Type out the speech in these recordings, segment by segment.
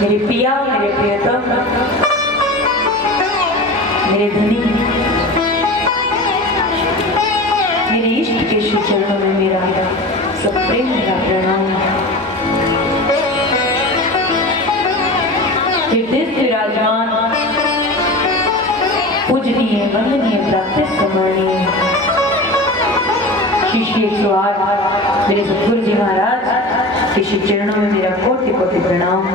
मेरे पिया, मेरे प्रियतम, मेरे धनी, मेरे इष्ट के श्री चरणों में मेरा सब प्रेम, मेरा प्रणाम। विराजमान पूजनीय, वंदनीय, प्राप्त सम्मानीय श्री 108 मेरे सतगुरु जी महाराज के श्री चरणों में मेरा कोटि कोटि प्रणाम।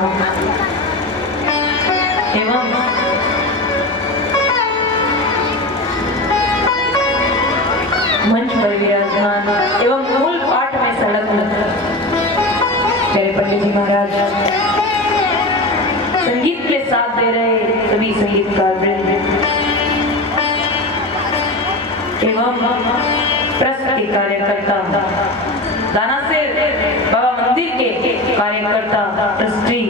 एवं मंच पर विराजमान एवं मूल पाठ में संलग्न मेरे पंडित जी महाराज, संगीत के साथ दे रहे सभी संगीतकार वृंद एवं ट्रस्ट के कार्यकर्ता, दाना से बाबा मंदिर के कार्यकर्ता, ट्रस्टी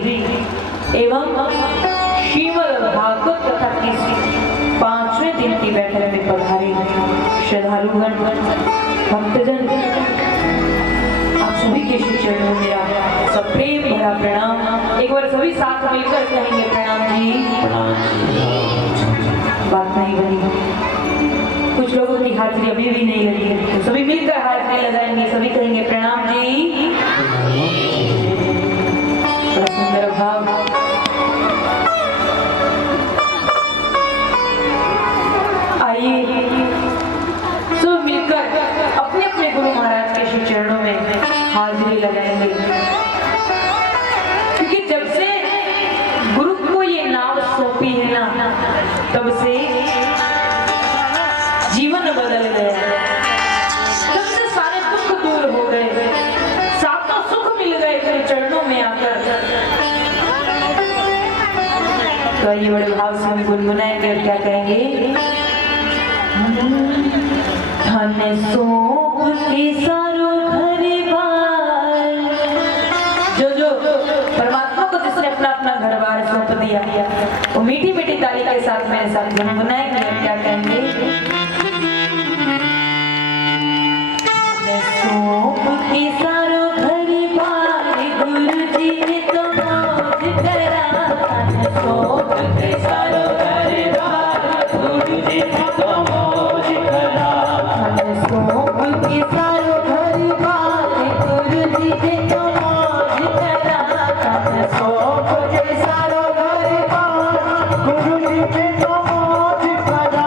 एवं श्रीमद् भागवत कथा की 5वें दिन की पधारे श्रद्धालुगण, भक्तजन, आप सभी के श्री चरणों में मेरा सप्रेम भरा प्रणाम। एक बार सभी साथ मिलकर कहेंगे प्रणाम जी। बात नहीं बनी, कुछ लोगों की हाजिरी अभी भी नहीं लगी है, तो सभी मिलकर हाजिरी लगाएंगे, सभी कहेंगे प्रणाम जी। बड़ा सुंदर भाव। आइए सब मिलकर अपने अपने गुरु महाराज के श्री चरणों में हाजिरी लगाएंगे, क्योंकि जब से गुरु को ये नाव सौंपी है ना, तब से जीवन बदल गया, तब से सारे दुख दूर हो गए, सातों सुख मिल गए गुरु चरणों में आकर। तो ये बड़े भाव से हम गुनगुनाएंगे और क्या कहेंगे? धन्य सौंप के सारो घर बार। जो परमात्मा को जिसने अपना अपना घर बार सौंप दिया, वो मीठी मीठी ताली के साथ मेरे साथ गुनगुनाएंगे और क्या कहेंगे? सौंप के सारो घर बार, गुरु जी ने तो मौज करा। सौंप के सारो घर बार, गुरु जी ने तो मौज करा। सौंप के सारो घर बार, गुरु जी ने तो मौज करा। सौंप के सारो घर बार, गुरु जी ने तो मौज करा।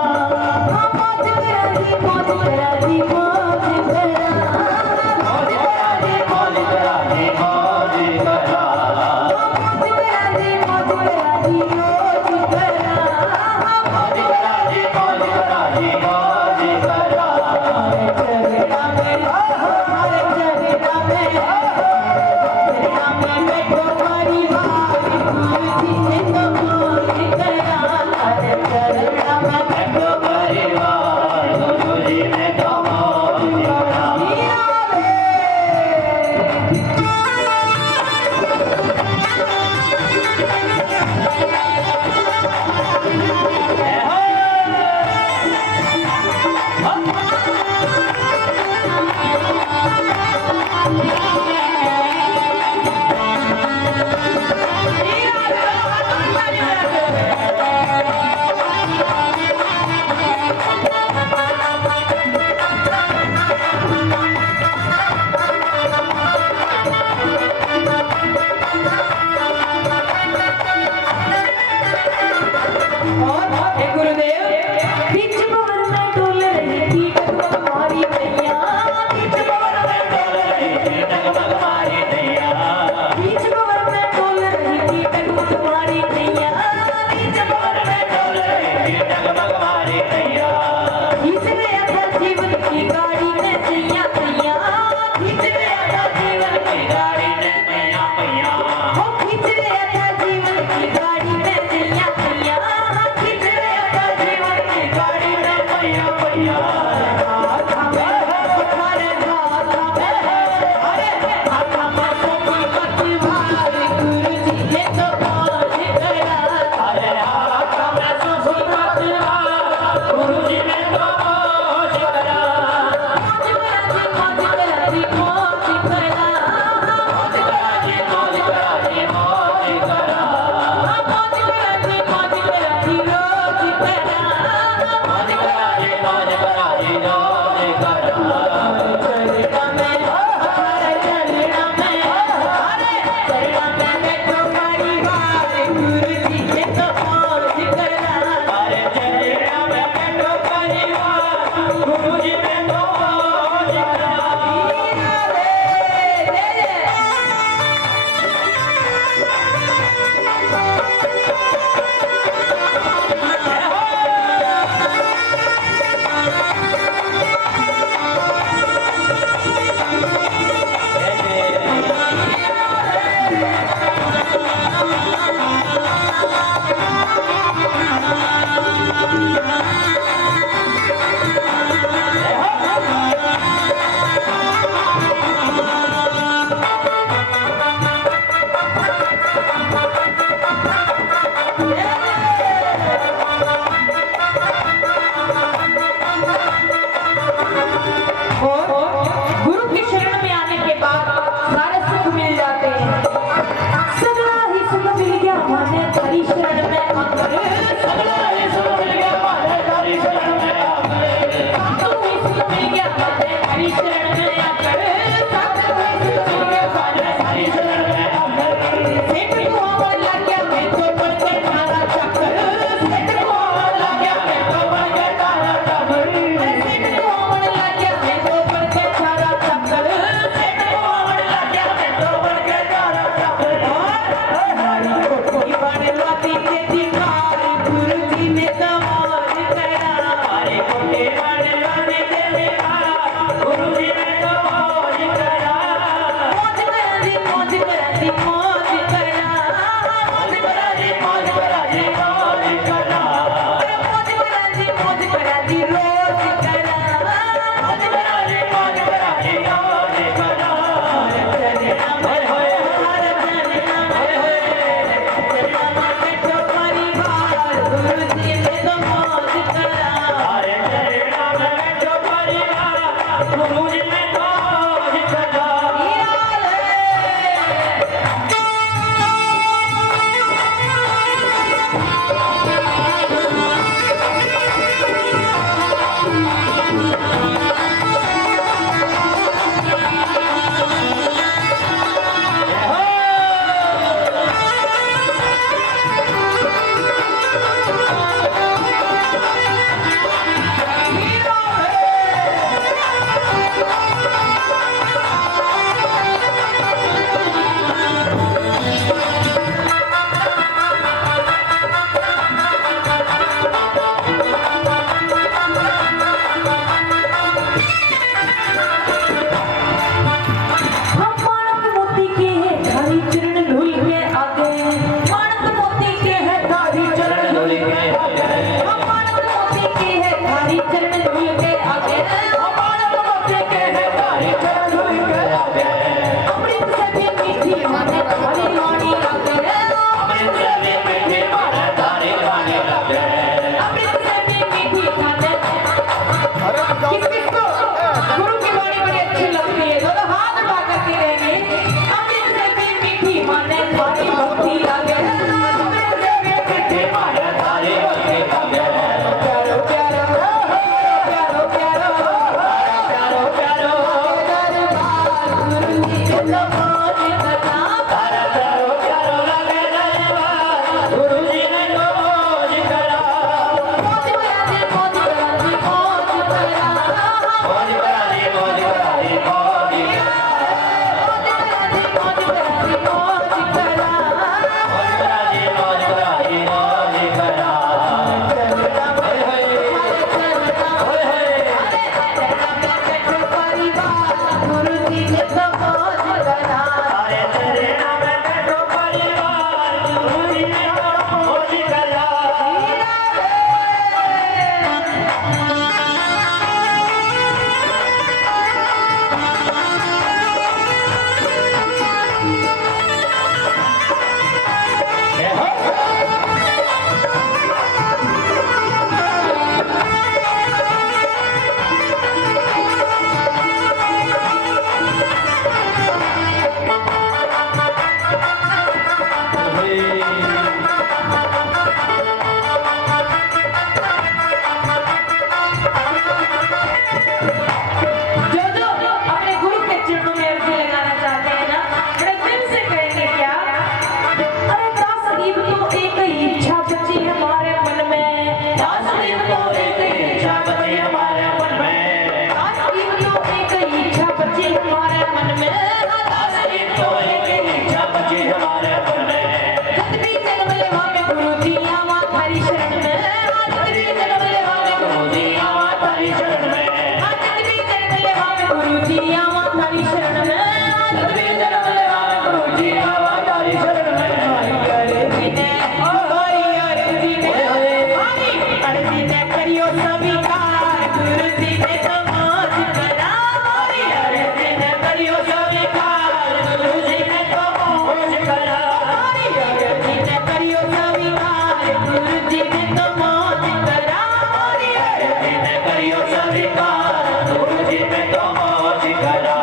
करियो स्वीकार गुरु जी ने तो मौज करा हरि अर्जुन करियो स्वीकार गुरु जी ने तो मौज करा हरि अर्जुन करियो स्वीकार गुरु जी ने तो मौज करा हरि अर्जुन करियो स्वीकार गुरु जी ने तो मौज करा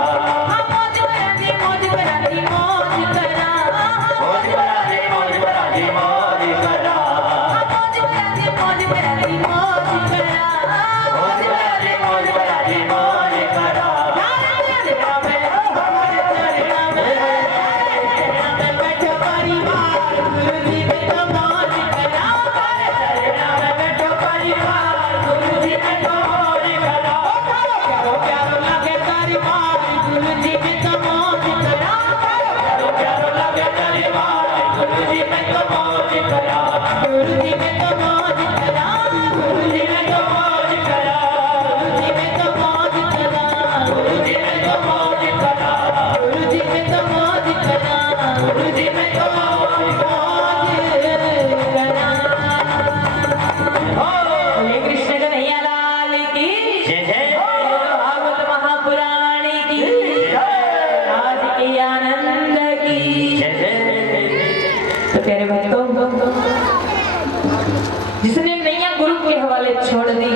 मौज करा जी मौज करा जी मौज करा मौज करा जी मौज करा जी मौज करा मौज करा जी मौज करा जी मौज करा मौज करा जी मौज करा जी मौज करा बैठो परिवार गुरु जी में तो मौज करा बैठो परिवार गुरु जी में तो मौज करा प्यारो प्यारो लगे परिवार गुरु जी में तो मौज करा प्यारो प्यारो लगे परिवार गुरु जी में तो मौज करा गुरु जी में तो मौज करा गुरु जी में तो मौज करा गुरु जी में तो मौज करा गुरु जी में तो मौज करा गुरु जी में तो मौज करा गुरु जी में तो मौज करा बोले कृष्ण कन्हैया लाल की जय जय भागवत महापुराण की आज के आनंद की जय जय तो प्यारे भक्तों जिसने नैया गुरु के हवाले छोड़ दी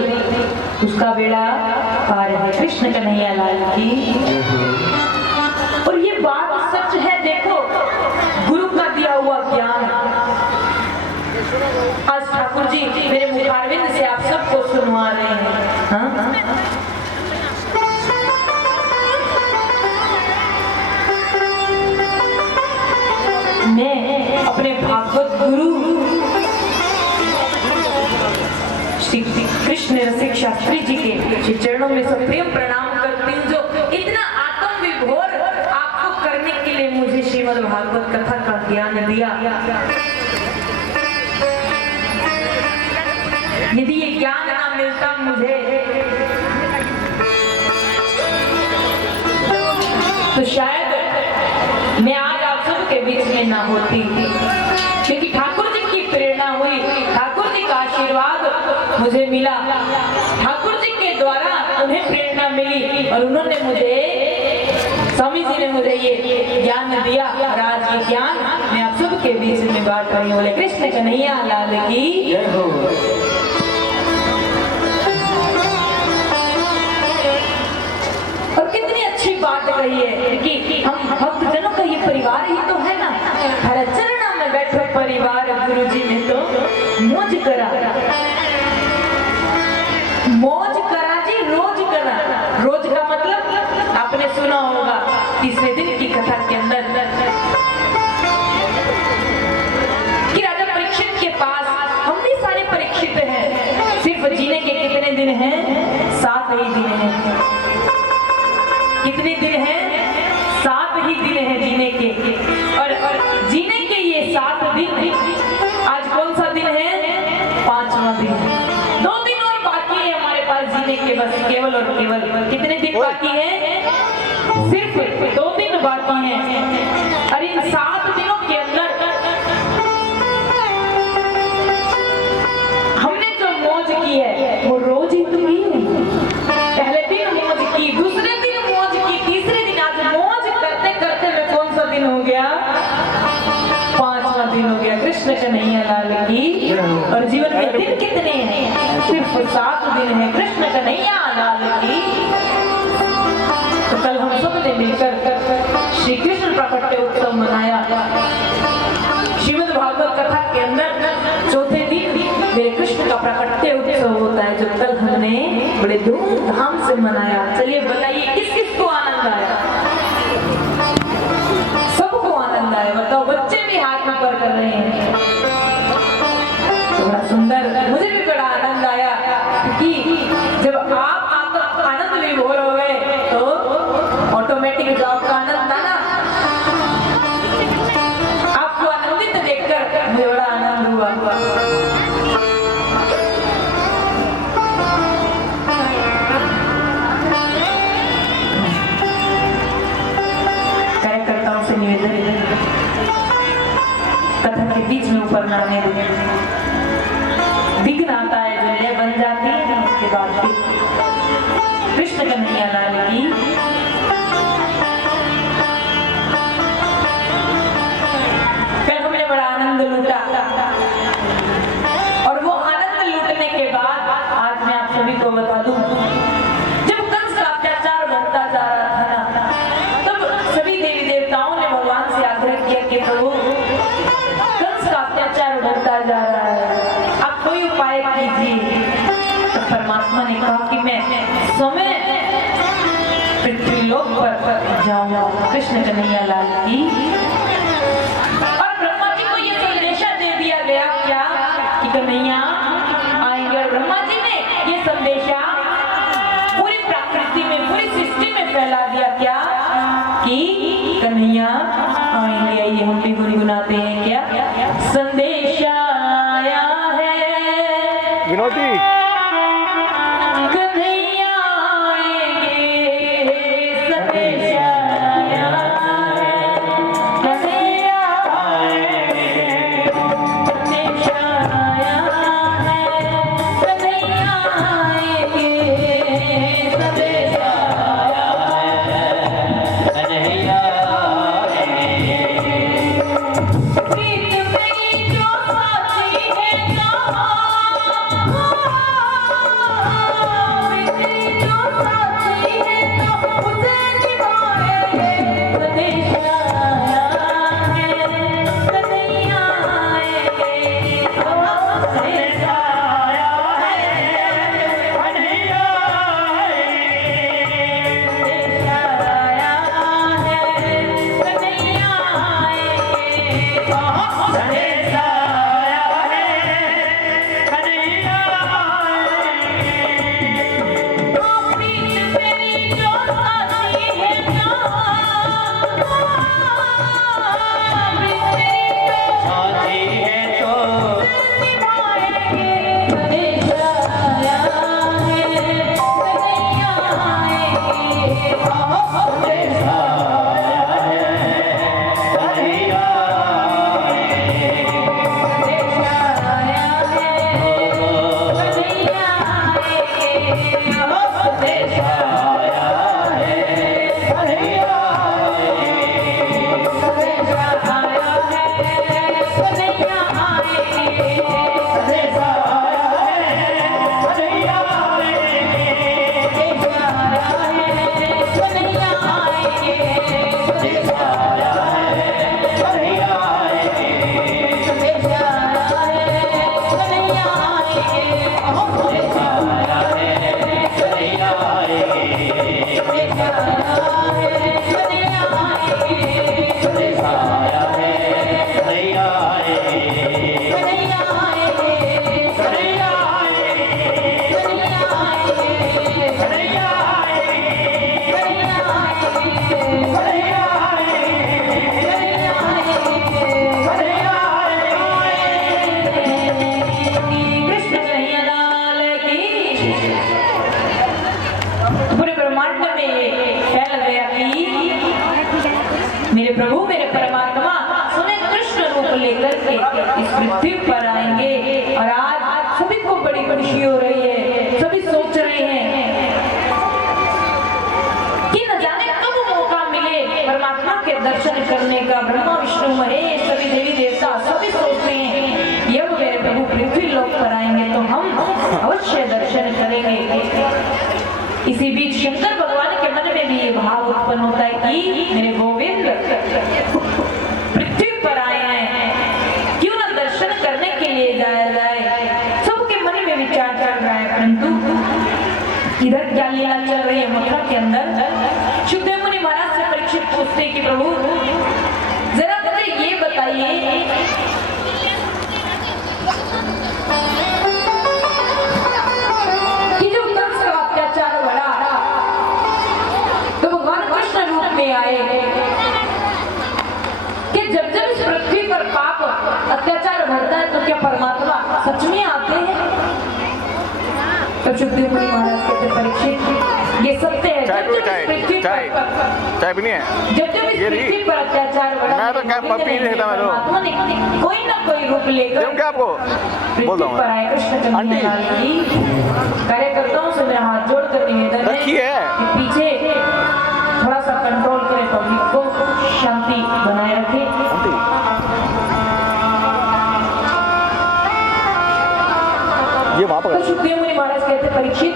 उसका बेड़ा पार है कृष्ण कन्हैया लाल की। और ये बात सच है देखो गुरु का दिया हुआ ज्ञान आज ठाकुर जी मेरे मुखारविंद से आप सबको सुनवा रहे हैं। हाँ? मैं अपने भागवत गुरु श्री कृष्ण रसिक शास्त्री जी के श्री चरणों में सप्रेम प्रणाम करती हूँ जो इतना आत्म विभोर आपको करने के लिए मुझे श्रीमद् भागवत कथा का ज्ञान दिया। यदि ये ज्ञान ना मिलता मुझे तो शायद मैं आज आप सबके बीच में ना होती, क्योंकि ठाकुर जी की प्रेरणा हुई, ठाकुर जी का आशीर्वाद मुझे मिला, ठाकुर जी के द्वारा उन्हें प्रेरणा मिली और उन्होंने मुझे स्वामी जी ने मुझे ये ज्ञान दिया और आज ये ज्ञान मैं आप सबके बीच में बांट रही हूँ। बोले कृष्ण कन्हैया लाल की जय हो। और कितनी अच्छी बात कही है कि हम भक्त जनों का ये परिवार ही तो है ना। हर चरण में बैठो परिवार गुरु जी ने तो मौज करा, मौज करा जी रोज करा। रोज का मतलब आपने सुना होगा तीसरे दिन की कथा के अंदर कि राजा परीक्षित के पास हम भी सारे परीक्षित हैं, सिर्फ जीने के कितने दिन हैं? 7 ही दिन हैं। कितने दिन हैं? 7 ही दिन हैं जीने के। और जीने के ये 7 दिन आज कौन सा दिन है? 5वां दिन। 2 दिन और बाकी है हमारे पास जीने के, बस केवल और केवल। कितने दिन बाकी है? सिर्फ 2 दिन बाकी हैं। और इन 7 दिनों के अंदर हमने जो मौज की है वो रोज ही तो की है। पहले दिन मौज की, दूसरे दिन मौज की, तीसरे दिन आज मौज करते करते में कौन सा दिन हो गया? 5वां दिन हो गया। कृष्ण कन्हैया लाल की। और जीवन के दिन कितने हैं? सिर्फ 7 दिन है। कृष्ण कन्हैया लाल की। तो कल हम सब ने मिलकर श्री कृष्ण प्राकट्य उत्सव मनाया। श्रीमद् भागवत कथा के अंदर चौथे दिन मेरे कृष्ण का प्राकट्य उत्सव होता है, जो कल हमने बड़े धूमधाम से मनाया। चलिए बताइए किस किस को आनंद आया? सबको आनंद आया। बताओ, बच्चे भी हाथ ऊपर कर रहे हैं। बड़ा सुंदर, मुझे भी बड़ा आनंद आया कि जब आप आनंद विभोर हो गए तो ऑटोमेटिक जो आपका आनंद था ना, आपको आनंदित देखकर मुझे बड़ा आनंद हुआ। कार्यकर्ताओं से निवेदन, कथा के बीच में ऊपर ना आने दें। विघ्न आता है जो ले बन जाता थी उसके बाद फिर कृष्ण कन्हैया लाल की फिर हमने बड़ा आनंद लूटा और वो आनंद लूटने के बाद आज मैं आप सभी को बता दूं, जब कंस का अत्याचार बढ़ता जा रहा था ना, तब सभी देवी देवताओं ने भगवान से आग्रह किया कि प्रभु कंस का अत्याचार बढ़ता जा रहा है, आप कोई उपाय कीजिए। तो परमात्मा ने कहा कि मैं समय पृथ्वीलोक पर जाऊंगा कृष्ण कन्हैया लाल की। और ब्रह्मा जी को ये संदेशा दे दिया गया क्या कि कन्हैया आएंगे, और ब्रह्मा जी ने ये संदेशा पूरी प्रकृति में पूरी सृष्टि में फैला दिया क्या कि कन्हैया आएंगे। आइए हम भी गुनगुनाते हैं क्या, संदेशा आया है विनोदी कन्हैया आएंगे, संदेशा आया है कन्हैया आएंगे, संदेशा आया है कन्हैया आएंगे, संदेशा आया है कन्हैया आएंगे। प्रीत मेरी जो साथी है कहाँ, मेरी जो साथी है कहाँ, उसे निभाएंगे, संदेशा आया है कन्हैया आएंगे, संदेशा आया है कन्हैया पूरे ब्रह्मांड में ये फैल गया कि मेरे प्रभु मेरे परमात्मा स्वयं कृष्ण रूप लेकर के इस पृथ्वी पर आएंगे। और आज सभी को बड़ी खुशी हो रही है, सभी सोच रहे हैं कि न जाने कब मौका मिले परमात्मा के दर्शन करने का। ब्रह्मा विष्णु महेश सभी देवी देवता सभी सोच रहे हैं जब मेरे प्रभु पृथ्वी लोक पर आएंगे तो हम अवश्य दर्शन करेंगे। इसी बीच शंकर भगवान के मन में भी ये भाव उत्पन्न होता है कि मेरे गोविंद पृथ्वी पर आए हैं, क्यों न दर्शन करने के लिए जाया जाए। सबके मन में विचार चल रहा है, परंतु इधर क्या लीला चल रही है मथुरा के अंदर। शुद्धदेव मुनि महाराज से परीक्षित पूछते कि प्रभु जरा मुझे ये बताइए कि जब कंस का अत्याचार बढ़ा तो भगवान कृष्ण रूप में आए कि जब जब इस पृथ्वी पर पाप अत्याचार बढ़ता है तो क्या परमात्मा सच में आते हैं। तो शुद्धदेव मुनि महाराज कहते परीक्षित ये सत्य है। चाय पियो, चाय चाय चाय पीनी है। जब जब इस ये रही। पृथ्वी पर अत्याचार बढ़ा, मैं तो क्या पी नहीं सकता मैं तो। परमात्मा ने कोई ना कोई रूप लेकर क्या आपको बोल पृथ्वी पर आए। कृष्ण कन्हैया लाल की कार्यकर्ताओं से मेरा हाथ जोड़कर निवेदन रखी है कि पीछे थोड़ा सा कंट्रोल करें, पब्लिक को शांति बनाए रखें। ये वहाँ पर तो सुखदेव मुनि महाराज कहते परीक्षित,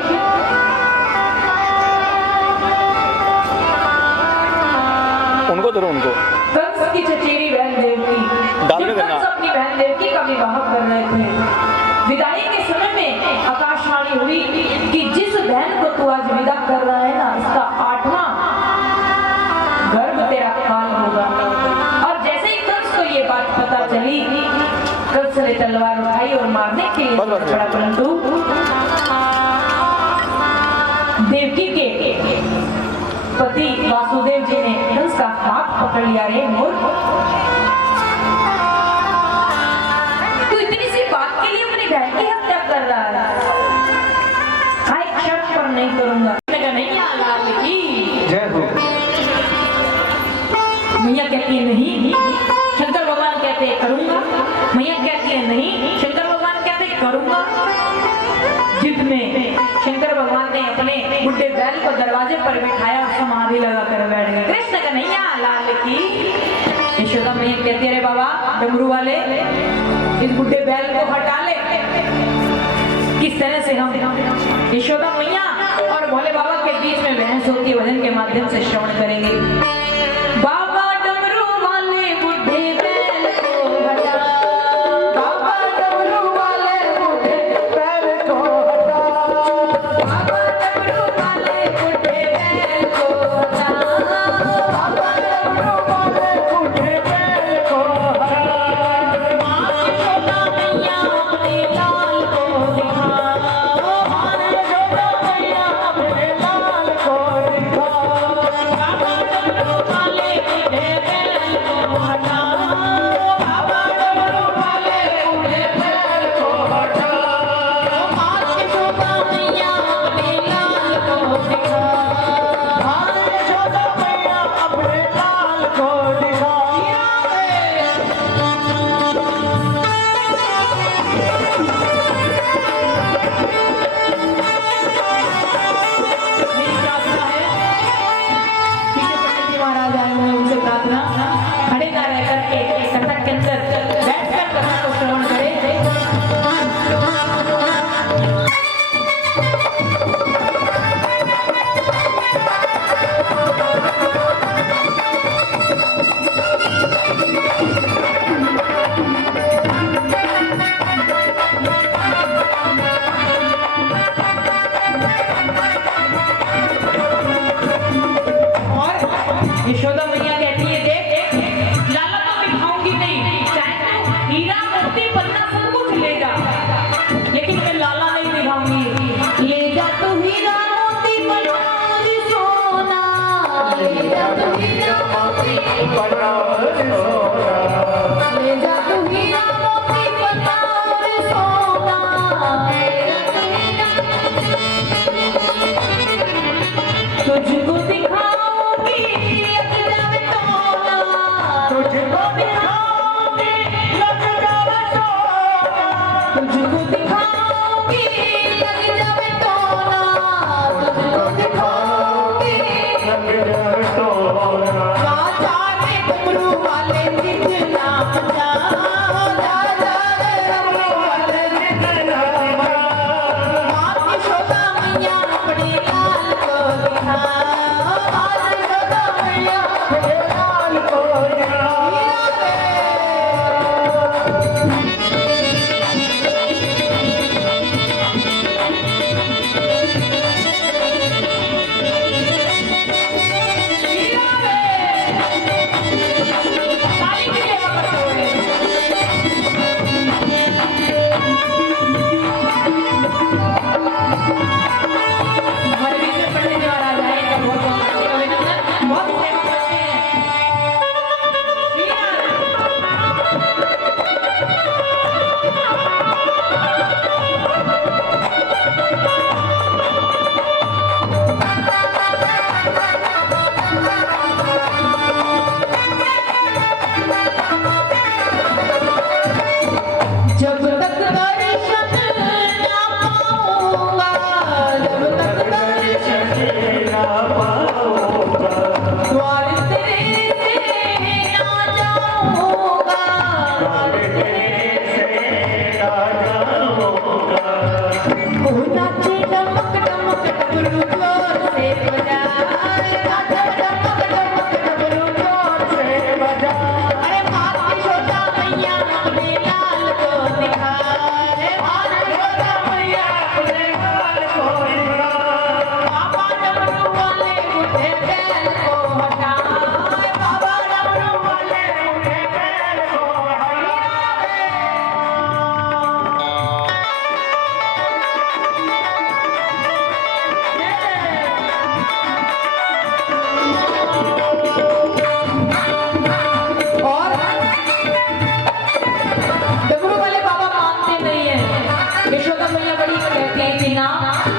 उनको दो उनको। कंस की चचेरी बहन देवकी, डाल के जब देना। कंस अपनी बहन देवकी का विवाह कर रहे थे, विदाई के समय में आकाशवाणी हुई कि जिस बहन को तू आज विदा कर रहा है ना, उसका 8वां गर्भ तेरा काल होगा। और जैसे ही कंस को ये बात पता चली, कंस ने तलवार उठाई और मारने के लिए पड़ा, परंतु देवकी के पति वासुदेव जी ने कंस का हाथ पकड़ लिया। रे मूर्ख, तू इतनी सी बात के लिए अपनी बहन की हत्या कर रहा है। हाँ, एक शर्त पर नहीं करूंगा। नहीं लाल की जय हो। मैया कहती है नहीं, शंकर भगवान कहते हैं करूंगा। मैया कहती है नहीं, शंकर भगवान कहते हैं करूंगा। जितने शंकर भगवान ने अपने बुड्ढे बैल को दरवाजे पर बिठाया और समाधि लगाकर बैठ गए। कृष्ण कन्हैया लाल की। यशोदा मैया कहती है, अरे बाबा डमरू वाले, इस बुड्ढे बैल को हटा ले। किस तरह से हम यशोदा मैया और भोले बाबा के बीच में बहस होती है, भजन के माध्यम से श्रवण करेंगे। बाबा डमरू वाले बुड्ढे बैल को हटा, बाबा डमरू वाले बुड्ढे बैल को हटा, बाबा डमरू वाले बुड्ढे बैल को हटा, बाबा डमरू वाले बुड्ढे बैल को हटा। माँ यशोदा मैया अपने लाल को दिखाओ, माँ यशोदा मैया अपने लाल को दिखाओ। बाबा डमरू वाले बुड्ढे बैल को हटा, बाबा डमरू वाले बुड्ढे बैल को हटा। माँ यशोदा मैया अपने लाल को दिखाओ, माँ यशोदा मैया अपने लाल को दिखाओ। मेरी प्रार्थना है, पीछे पंडित जी महाराज आए हुए हैं, उनसे प्रार्थना खड़े ना रह करके कथक के अंदर बैठकर कथा को श्रवण करें। और यशोदा मैया कहती है, देख लाला तो दिखाऊंगी नहीं, चाहे तू हीरा मोती पन्ना सब कुछ ले जा, लेकिन मैं लाला नहीं दिखाऊंगी। ले जा तू हीरा मोती पन्ना और सोना, ले जा तू हीरा मोती पन्ना और सोना, ले जा तू हीरा मोती पन्ना और सोना, तुझको दिखाऊंगी लग जावे टोना, तुझको दिखाऊंगी लग जावे टोना, तुझको दिखाऊंगी लग जावे टोना, तुझको दिखाऊंगी लग जावे टोना। जा रे डमरू वाले जितना मचा, जा रे डमरू वाले जितना मचा। माँ यशोदा मैया अपने लाल को दिखा,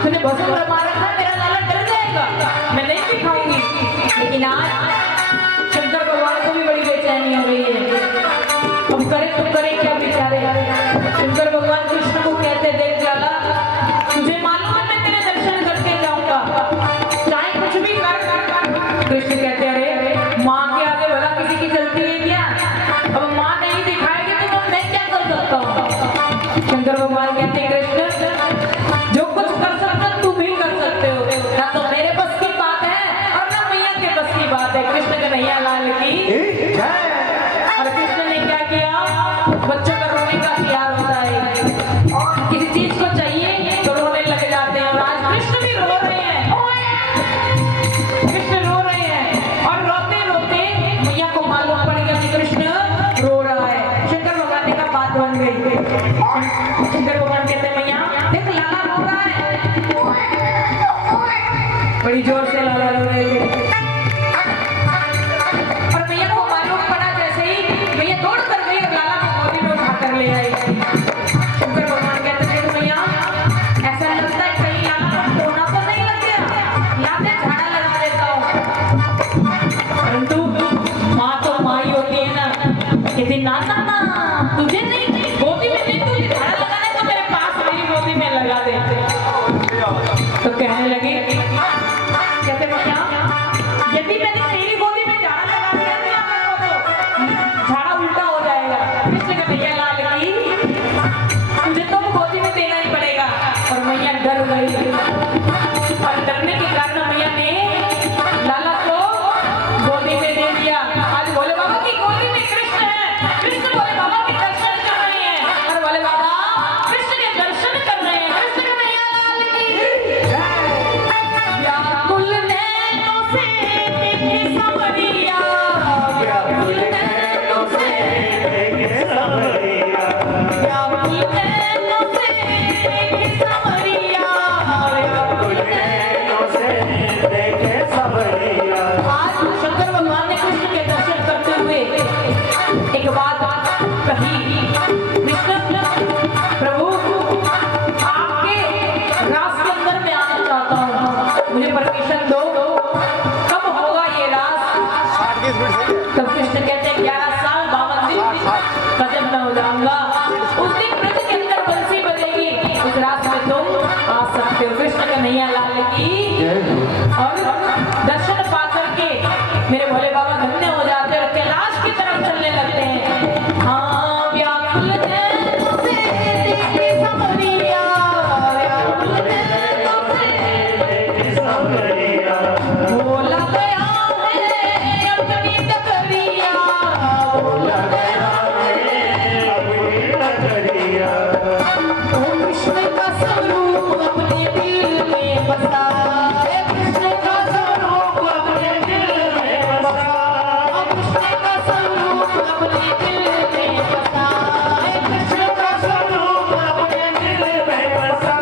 तूने भस्म रमा रखा, मेरा लाला डर जाएगा, मैं नहीं दिखाऊंगी। लेकिन आज शंकर भगवान को भी बड़ी बेचैनी हो रही है। अब करे तो करे क्या बेचारे। शंकर भगवान कृष्ण को कहते, देख लाला, तुझे मालूम है मैं तेरे दर्शन करके जाऊंगा, चाहे कुछ भी कर। कृष्ण कहते, अरे माँ के आगे भला किसी की चलती है क्या? अब माँ नहीं दिखाएगी तो मैं क्या कर सकता हूँ? शंकर भगवान कहते, कृष्ण जो कुछ कर सकता तुम भी कर सकते हो, ना तो मेरे बस की बात है और ना मैया के बस की बात है। कृष्ण कन्हैया लाल की। और कृष्ण ने क्या किया? बच्चों का रोने का प्यार होता है, किसी चीज को चाहिए तो रोने लग जाते हैं। और आज कृष्ण भी रो रहे हैं, कृष्ण रो रहे हैं। और रोते रोते मैया को मालूम पड़ गया कि कृष्ण रो रहा है। शंकर भगवान ने कहा बात बन गई। शंकर भगवान कहते, मैया देख लाला रो रहा है। बड़ी जोर से लाला रो रहे थे। और मैया को मालूम पड़ा, जैसे ही मैया दौड़ कर गई और लाला को गोदी में उठा कर ले आई। शंकर भगवान कहते, देख मैया ऐसा लगता है कहीं लाला को रोना तो नहीं लग गया, लाते झाड़ा लगा देता हूँ। परंतु माँ तो माँ ही होती है ना। कहती, ना ना ना, तुझे नहीं, गोदी में नहीं, तुझे झाड़ा लगाना तो मेरे पास मेरी गोदी में लगा दे। तो कहने लगी, कहते मैया यदि मैंने तेरी गोदी में झाड़ा लगा दिया तो झाड़ा उल्टा हो जाएगा। कृष्ण कन्हैया लाल की, तुझे तो गोदी में देना ही पड़ेगा। और मैया डर गई, और डरने के कारण मैया ने लाला को गोदी में दे दिया। आज भोले बाबा की गोदी में कृष्ण है, कृष्ण भोले बाबा के दर्शन कर रहे हैं, और भोले बाबा कृष्ण के दर्शन कर रहे हैं। कृष्ण कन्हैया लाल की। व्याकुल नैनों से देखे सांवरिया, व्याकुल नैनों से देखे सांवरिया, व्याकुल नैनों से देखे सांवरिया, व्याकुल नैनों से देखे सांवरिया। आज शंकर भगवान ने कृष्ण के दर्शन करते हुए एक बात कही, कृष्ण प्रभु आपके रास के अंदर मैं आना चाहता हूँ, मुझे परमिशन दो। कब होगा ये रास? तब कृष्ण कहते हैं 11 साल 52 दिन कदम न हो जाऊंगा। उस दिन ब्रज के अंदर बंसी बजेगी, उस रास में तुम आ सकते हो। कृष्ण कन्हैया लाल की। और दर्शन पा करके मेरे भोले बाबा धन्य हो जाते हैं और कैलाश की तरफ चलने लगते हैं। हाँ, व्याकुल नैनों से देखे सांवरिया, व्याकुल नैनों से देखे सांवरिया, भोला गया है अपनी डगरिया, भोला गया है अपनी डगरिया। ओ कृष्ण का स्वरूप अपने दिल में बसा, कृष्ण का स्वरूप अपने दिल में बसा, कृष्ण का स्वरूप अपने दिल में बसा, कृष्ण का स्वरूप अपने दिल में बसा।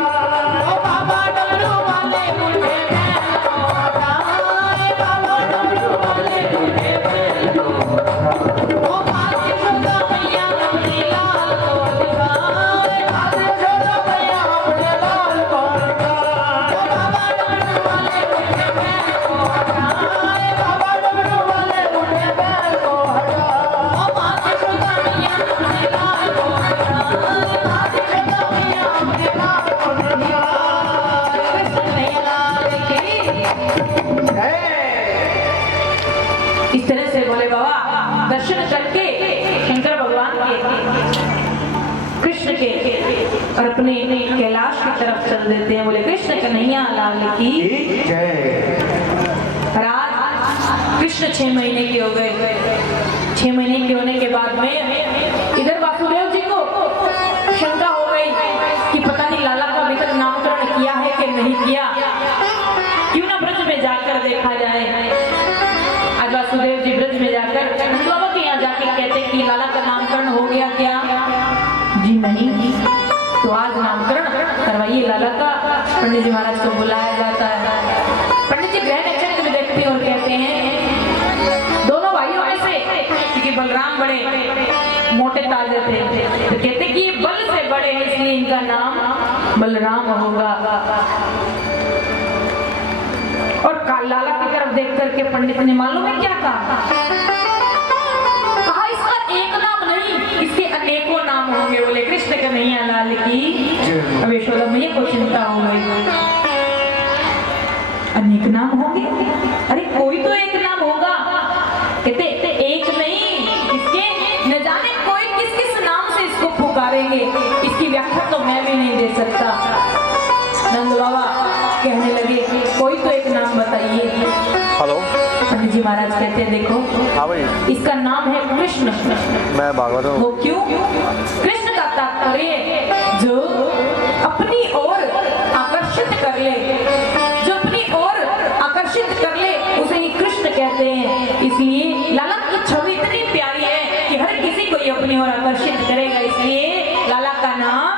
ओ बाबा डमरू वाले मुझे बैल को हटाए, बाबा डमरू वाले मुझे बैल को हटाए। ओ भाग्य छोटा मैया अपने लाल को दिखाए, भाग्य छोटा मैया अपने लाल को दिखाए। ओ बाबा डमरू वाले मुझे बैल को हटाए, बाबा डमरू वाले मुझे बैल को हटाए। ओ भाग्य छोटा मैया अपने लाल को दिखाए, भाग्य छोटा मैया अपने लाल को दिखाए। कृष्ण कन्हैया लाल की। इस तरह से भोले बाबा दर्शन करके शंकर भगवान के, कृष्ण के, और अपने कैलाश की तरफ चल देते हैं। बोले कृष्ण कन्हैया लाल की। और आज कृष्ण 6 महीने के हो गए। 6 महीने के होने के बाद में इधर वासुदेव जी को शंका हो गई कि पता नहीं लाला का अभी तक नामकरण किया है कि नहीं किया, क्यों ना ब्रज में जाकर देखा जाए। आज वासुदेव जी ब्रज में जाकर नंद बाबा के यहाँ जाके कहते कि लाला का नामकरण हो गया क्या? जी नहीं। तो आज नामकरण करवाइए लाला का। पंडित जी महाराज को बुलाया जाता है। पंडित जी ग्रह नक्षत्र में देखते हैं और कहते हैं दोनों भाइयों में से क्योंकि बलराम बड़े मोटे ताजे थे, तो कहते कि ये बल से बड़े हैं इसलिए इनका नाम बलराम होगा। और लाला की तरफ देख करके पंडित ने मालूम है क्या कहा, इसका एक नाम नहीं, इसके अनेकों नाम होंगे। बोले कृष्ण कन्हैया लाल की। अब यशोदा मैया को चिंता हो गई, अनेक नाम होंगे, अरे कोई तो एक नाम होगा। कहते एक नहीं, इसके न जाने कोई किस किस नाम से इसको पुकारेंगे, इसकी व्याख्या तो मैं भी नहीं दे सकता। नंद बाबा कहने लगे कोई तो एक नाम बताइए। हेलो पंडित जी महाराज कहते हैं देखो, हाँ भाई, इसका नाम है कृष्ण। मैं भागवत हूँ। वो क्यों? कृष्ण का तात्पर्य जो अपनी ओर आकर्षित कर ले, जो अपनी ओर आकर्षित कर ले उसे ही कृष्ण कहते हैं। इसलिए लाला की छवि इतनी प्यारी है कि हर किसी को ये अपनी ओर आकर्षित करेगा, इसलिए लाला का नाम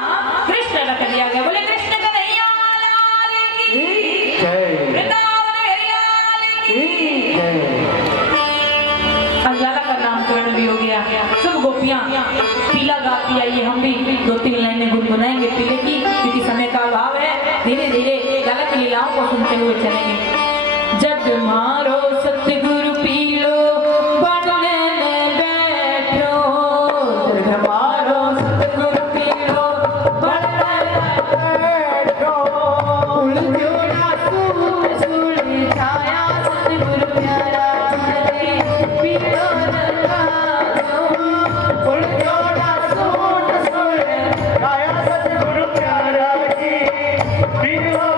कृष्ण रख दिया गया। बोले कृष्ण कन्हैया लाल की जय, वृंदावन हरि लाल की जय। अब लाला का नामकरण भी हो गया, सब गोपियां पीला गाती आई, हम भी 2-3 लाइनें गुनगुनाएंगे पीले की, क्योंकि समय का अभाव है। धीरे धीरे लाला की लीलाओं को सुनते हुए चलेंगे। जग मारो सतगुरु पीलो बनने बैठो, जग मारो सतगुरु पीलो बनने बैठो, उलझोड़ा सूट सुलझाया सतगुरु प्यारा रे, पीलो जगाओ, उलझोड़ा सूट सुलझाया सतगुरु प्यारा रे, पीलो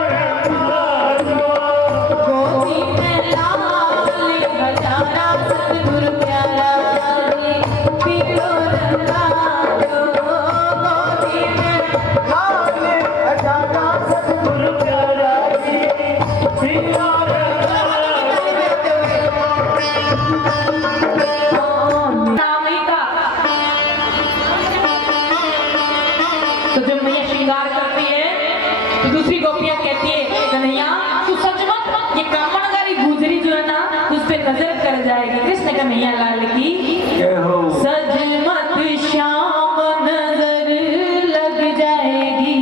तो जब मैया श्रृंगार करती है तो दूसरी गोपियां कहती है कन्हैया तू सच मत, ये कामणगारी गुजरी जो है ना उस पे नजर कर जाएगी। कृष्ण कन्हैया लाल की सज मत श्याम नजर लग जाएगी,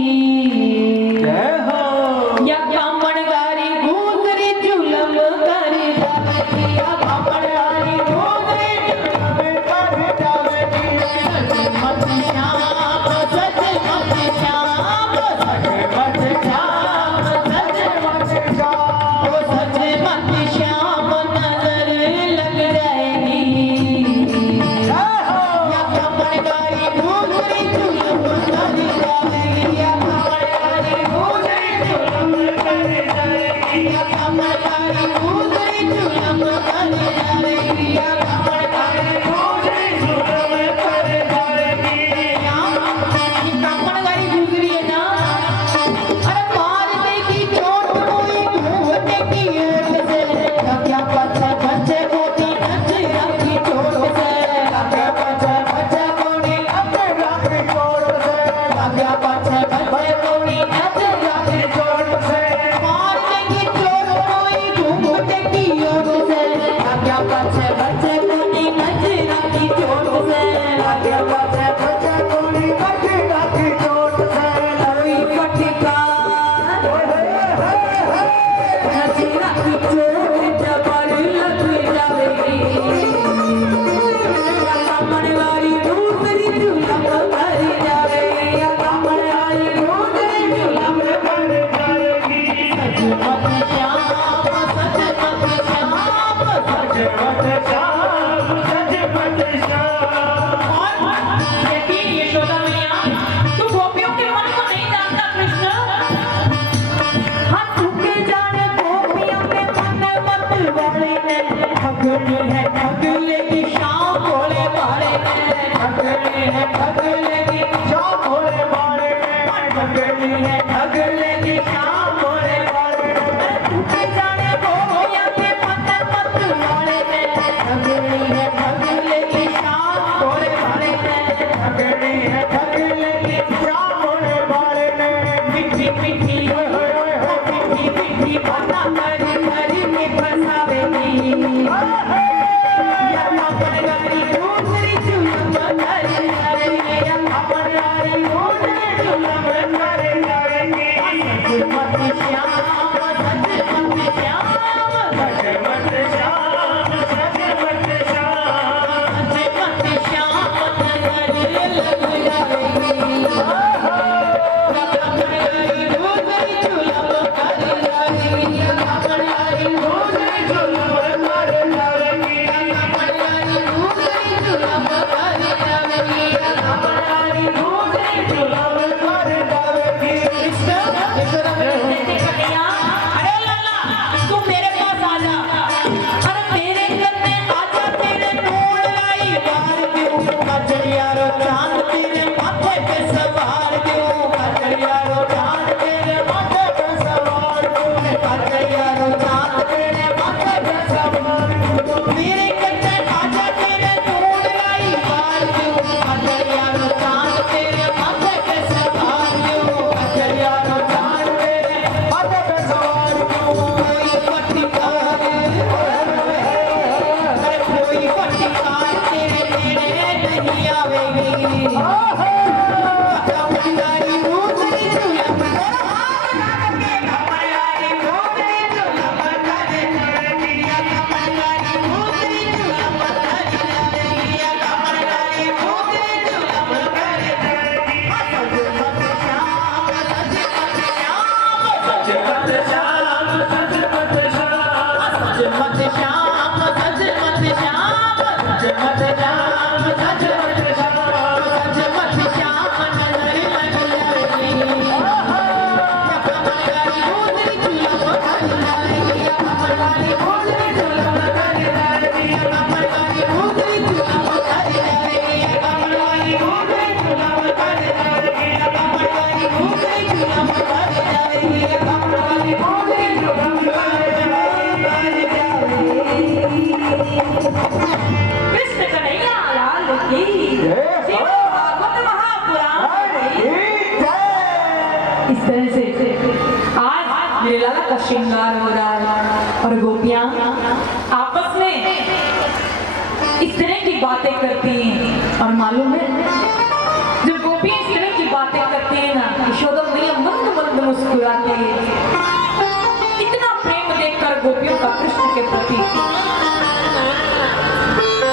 या कामणगारी गुजरी जुलम कर जाएगी, या कामणगारी गुजरी जुलम कर जाएगी। सज मत श्याम, सज मत श्याम, सज मत श्याम, सज मत श्याम, ओ सज मत श्याम नजर लग जाएगी, या कामणगारी गुजरी जुलम कर जाएगी, या कामणगारी गुजरी जुलम कर जाएगी, या कामणगारी गुजरी जुलम कर जाएगी, या कामणगारी गुजरी जुलम कर जाएगी। ये कामणगारी गुजरी है ना, अरे मार देगी चोट कोई घूमने की ओट से, क्या पछे पछे कोटी नच रखी चोट से, क्या पछे पछे कोटी नच रखी चोट से, क्या पछे पछे कोटी नच रखी चोट से, मार देगी चोट कोई घूमने की ओट से, क्या पछे पछे कोटी नच रखी चोट से, क्या पछे पछे कोटी नच रखी चोट से, कोई पटिका नच रखी चोट जबर लग जाएगी, या कामणगारी गुजरी जुलम कर जाएगी, या कामणगारी गुजरी जुलम कर जाएगी। सज मत श्याम, सज मत श्याम, सज मत श्याम, सज मत श्याम। कहती है यशोदा मैया तू गोपियों के मन को नहीं जानता कृष्ण, हाँ तू के जाने गोपियों के मन मत वाले ने, ठगनी है ठग लेगी शाम भोले वाले ने, ठगनी है ठग लेगी शाम भोले वाले ने, ठगनी है ठग लेगी शाम भोले वाले ने, तू के जाने गोपियों के मन मत वाले ने, ठगनी है ठग लेगी शाम भोले वाले ने, ठगनी है ठग लेगी शाम भोले वाले ने। मीठी मीठी मीठी मीठी बात करी करी में फंसावेगी, श्रृंगार हो रहा है और गोपियां आपस में इस तरह की बातें करती हैं। और मालूम है जब गोपियां इस तरह की बातें करती हैं ना, यशोदा मैया मंद मंद मुस्कुराती है। इतना प्रेम देखकर गोपियों का कृष्ण के प्रति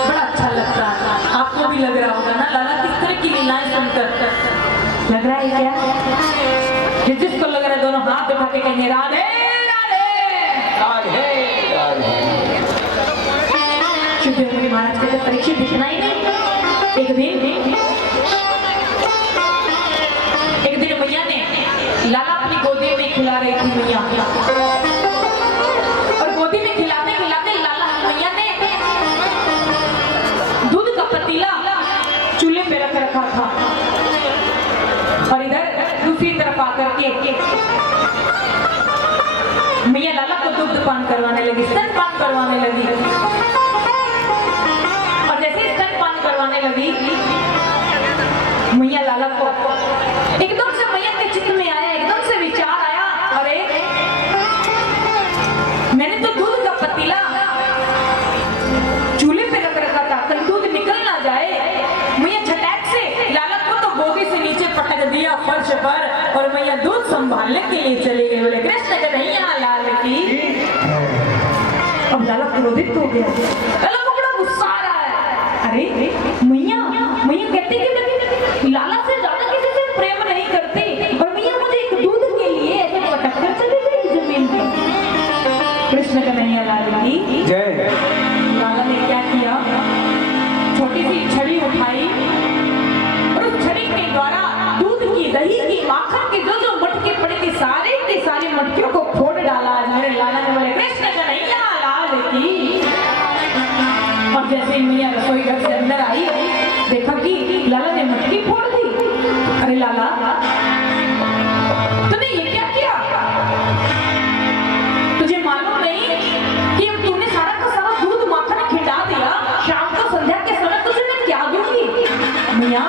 बड़ा अच्छा लगता है। आपको भी लग रहा होगा ना, लाला किस तरह की लीलाएं सुनकर लग रहा है क्या? जिसको लग रहा है दोनों हाथ उठा के कहेंगे राधे राधे राधे। शुद्ध महाराज के परीक्षा दिखना ही नहीं। एक दिन मैया ने लाला अपनी गोदी में खिला रही थी मैया, और गोदी में खिलाते खिलाते लाला मैया ने दूध का पतीला चूल्हे पे रख रखा था और इधर दूसरी तरफ आकर के मैया लाला को दूध पान करवाने लगी, स्तन पान करवाने लगी। और जैसे स्तन पान करवाने लगी मैया लाला को एकदम से मैया के चित्त में आया, एकदम से विचार आया, अरे मैंने तो दूध का पतीला चूल्हे पे रख रखा था, कहीं दूध निकल ना जाए। मैया झटक से लाला को तो गोदी से नीचे पटक दिया फर्श पर और मैया दूध संभालने के लिए चले गए। बोले कृष्ण कन्हैया लाल की। अब लाला क्रोधित हो गया, लाला को बड़ा गुस्सा आ रहा है। अरे मैया मैया कहती कि लाला से ज्यादा किसी से प्रेम नहीं करती और मैया मुझे एक दूध के लिए ऐसे पटक कर चली गई जमीन पे। कृष्ण कन्हैया लाल की जय। लाला ने क्या किया, छोटी सी छड़ी उठाई और उस छड़ी के द्वारा दूध की, दही की, माखन की जो जो मटके पड़ी थी सारी की सारी मटकियों को फोड़ डाला। मेरे लाला ने बोले कृष्ण कन्हैया लाल की। और जैसे ही मैया रसोई घर से अंदर आई, देखा कि लाला ने मटकी फोड़ दी। अरे लाला तूने ये क्या किया? तुझे मालूम नहीं कि अब तूने सारा का सारा दूध माखन खिला दिया, शाम को संध्या के समय तुझे मैं क्या दूंगी? मैया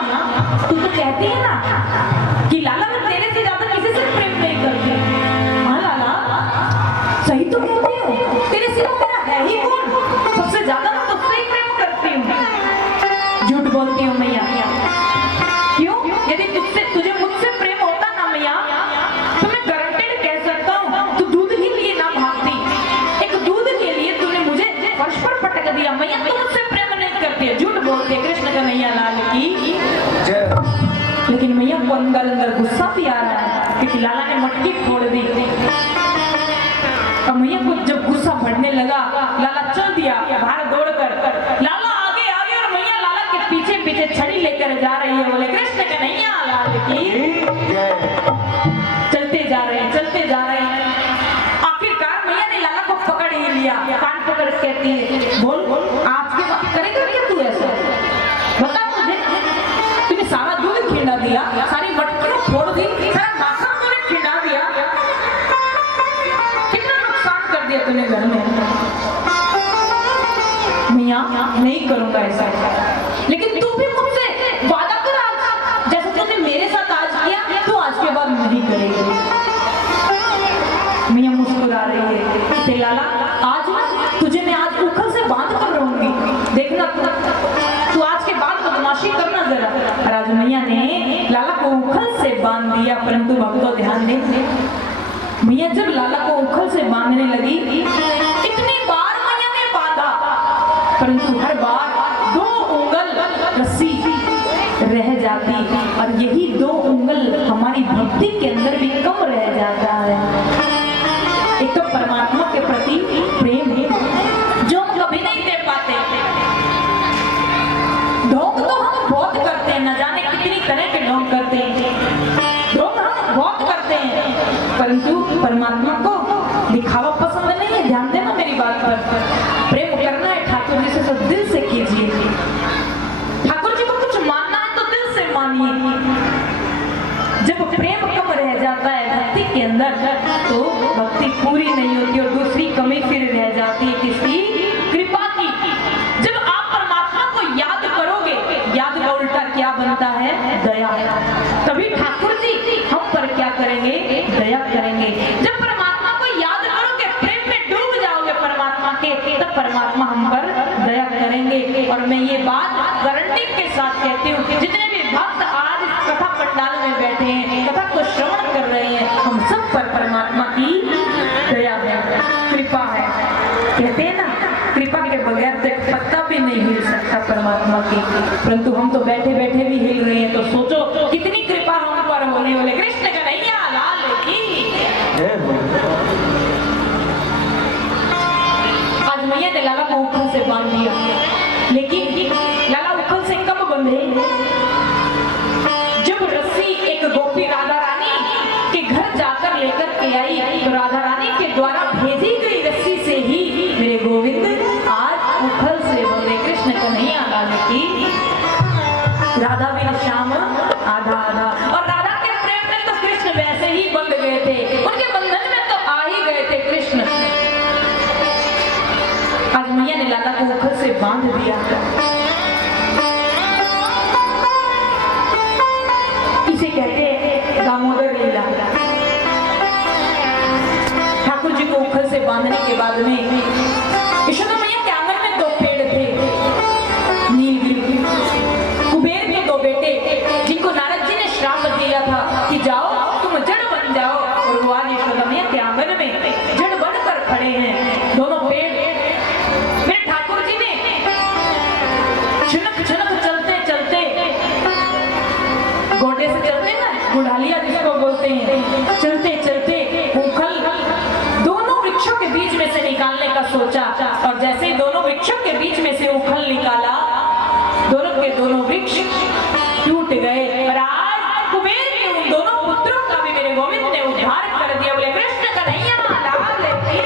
तू तो कहती है ना कि लाला मैं तेरे से ज्यादा किसी से प्रेम नहीं करती। हाँ लाला सही तो कहती हो, तेरे सिवा मेरा है ही कौन? सबसे ज्यादा मैं तुझसे ही प्रेम करती हूँ। झूठ बोलती हूँ मैया। क्यों? यदि तुझे मुझसे प्रेम होता ना मैया तो मैं गारंटेड कह सकता हूँ तू दूध के लिए ना भागती। एक दूध के लिए तूने मुझे फर्श पर पटक दिया। मैया तू मुझसे प्रेम नहीं करती है, झूठ बोलती है। कृष्ण कन्हैया लाल की जय। लेकिन मैया को अंदर अंदर गुस्सा भी आ रहा है क्योंकि लाला ने मटकी फोड़ दी। और मैया को जब गुस्सा बढ़ने लगा, लाला चल दिया बाहर दौड़कर। लाला आगे आगे और मैया लाला के पीछे पीछे छड़ी लेकर जा रही है। बोले कृष्ण कन्हैया लाल की। चलते जा रहे हैं, चलते जा रहे हैं। आखिरकार मैया ने लाला को पकड़ ही लिया, कान पकड़ कहती है बोल आज के बाद करेगा क्या तू ऐसा? बता मुझे, तूने सारा दूध खिला दिया, सारी मटकियां फोड़ दी, सारा माखन तूने खिला दिया, कितना नुकसान कर दिया तूने घर में। मैया नहीं करूंगा ऐसा, लेकिन तू भी मुझसे वादा कर आज, जैसे तूने मेरे साथ आज किया तू आज के बाद नहीं करेगी। मैया मुस्कुरा रही है कि लाला आज ना तुझे मैं आज उखल से बांध कर रहूंगी, देखना तू आज के बाद बदमाशी करना जरा। राज मैया ने लाला को उखल से बांध दिया। परंतु भक्तों ध्यान दें, मैया जब लाला को उखल से बांधने लगी, इतनी बार मैया ने बांधा परंतु हर बार 2 उंगल रस्सी रह जाती। और यही 2 उंगल हमारी भक्ति के अंदर भी कम रह जाता है। एक तो परमात्मा के प्रति प्रेम है जो हम कभी नहीं दे पाते। ढोंग तो हम बहुत करते हैं, न जाने कितनी तरह के ढोंग करते हैं, ढोंग हम बहुत करते हैं, परंतु परमात्मा को दिखावा पसंद नहीं है। ध्यान देना मेरी बात पर। प्रेम करना है ठाकुर जी से तो दिल से कीजिए। ठाकुर जी को कुछ मानना है तो दिल से मानिए। जब प्रेम कम रह जाता है भक्ति के अंदर तो भक्ति पूरी नहीं होती और दूसरी कमी फिर रह जाती है किसकी? कृपा की। जब आप परमात्मा को याद करोगे, याद का उल्टा क्या बनता है? दया। तभी ठाकुर जी हम पर क्या करेंगे? दया करेंगे। जब परमात्मा को याद करो के तब परमात्मा हम पर दया करेंगे। और मैं ये बात गारंटी के साथ कहती हूँ, जितने भी भक्त आज इस कथा पंडाल में बैठे हैं, कथा को श्रवण कर रहे हैं, हम सब पर परमात्मा की दया है, कृपा है। कहते हैं ना, कृपा के बगैर तो एक पत्ता भी नहीं हिल सकता परमात्मा की, परंतु हम तो बैठे बैठे भी हिल रहे हैं, तो सोचो कितनी कृपा हम पर होने वाले। कृष्ण कन्हैया लाल की। आज मैया ने लाला को उखल से बांध दिया, लेकिन लाला उखल से कब बंधे? जब रस्सी एक गोपी राधा रानी के घर जाकर लेकर के आई, तो राधा रानी के द्वारा भेजी गई रस्सी से ही मेरे गोविंद आज उखल से बंधे। कृष्ण कन्हैया लाल की। राधा बिन श्याम आधा आधा। और राधा के प्रेम में तो कृष्ण वैसे ही बंध गए थे, उनके बंधन में तो आ ही गए थे कृष्ण। आज मैया ने लाला को उखल से बांध दिया। इसे कहते हैं दामोदर लीला। ठाकुर जी को उखल से बांधने के बाद में यशोदा मैया के आंगन में 2 पेड़ थे, नीलगिरी। कुबेर के 2 बेटे, जिनको नारद जी ने श्राप दिया था कि जाओ तुम जड़ बन जाओ, और वो आज यशोदा मैया के आंगन में जड़ बनकर खड़े हैं। दोनों पेड़ मेरे ठाकुर जी ने झनक झनक चलते चलते, गोडे से चलते ना, गुड़ालिया जिसको बोलते हैं, चलते चलते उखल दोनों वृक्षों के बीच में से निकालने का सोचा, और जैसे ही दोनों वृक्षों के बीच में से उखल निकाला, दोनों के दोनों वृक्ष टूट गए। और आज कुबेर के उन दोनों पुत्रों का भी मेरे गोविंद ने उद्धार कर दिया। बोले कृष्ण कन्हैया लाल की।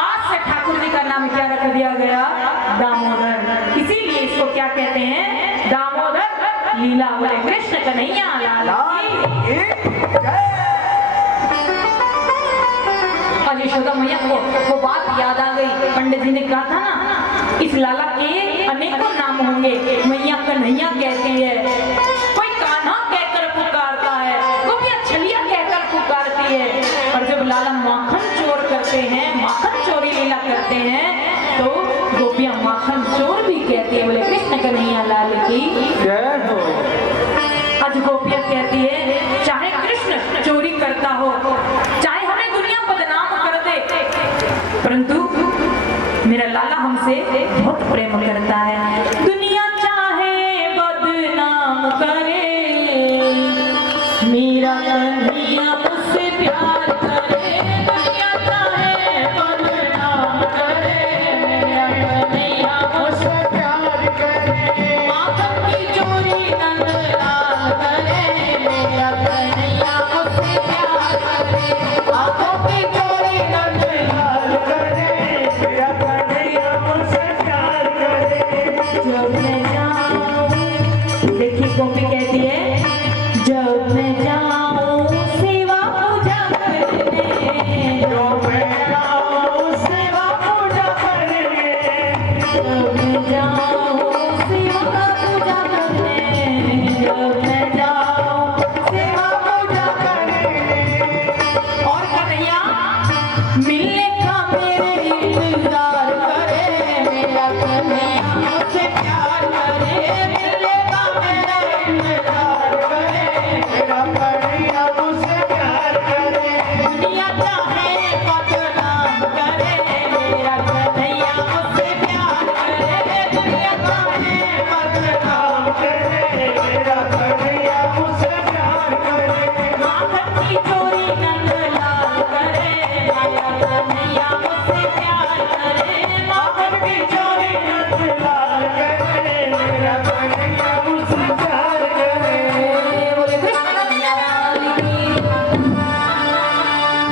आज से ठाकुर जी का नाम क्या रख दिया गया? दामोदर। इसीलिए इसको क्या कहते हैं? दामोदर लीला। बोले कृष्ण कन्हैया लाल की। आज यशोदा मैया को वो बात याद आ गई। पंडित जी ने कहा था ना, इस लाला के अनेकों नाम होंगे। मैया कन्हैया कहते हैं, कोई कान्हा कहकर पुकारता है, गोपियां छलिया कहकर पुकारती है, और जब लाला माखन चोर करते हैं, माखन चोरी लीला करते हैं, तो गोपियां माखन चोर भी कहती है। बोले कृष्ण कन्हैया लाल की। आज गोपियां कहती है, चाहे कृष्ण चोरी करता हो, चाहे हमें दुनिया बदनाम कर दे, परंतु मेरा लाला हमसे बहुत प्रेम करता है। दुनिया चाहे बदनाम करे, मेरा कन्हैया मुझसे प्यार करे। दुनिया चाहे बदनाम करे, मेरा कन्हैया मुझसे प्यार करे। माखन की चोरी नंदलाल करे, मेरा कन्हैया मुझसे प्यार करे। माखन की चोरी नंदलाल करे, मेरा कन्हैया मुझसे प्यार करे। जब मैं जाऊं, देखिए गोपी कहती है, जब मैं जाऊं सेवा पूजा करने, जब मैं जाऊं सेवा पूजा करने, जब मैं जाऊं सेवा पूजा करने, जब मैं जाऊं सेवा पूजा करने। और कन्हैया मिलने का मेरे इंतजार करे, मेरा कन्हैया मुझसे प्यार करे। मिलने का मेरा इंतजार करे, मेरा कन्हैया मुझसे प्यार करे। दुनिया चाहे बदनाम करे, मेरा कन्हैया मुझसे प्यार करे। दुनिया चाहे बदनाम करे, मेरा कन्हैया मुझसे प्यार करे। माखन की चोरी नंदलाल करे, मेरा कन्हैया मुझसे प्यार करे। माखन की चोरी नंदलाल करे, मेरा कन्हैया मुझसे प्यार करे। बोले कृष्ण कन्हैया लाल की।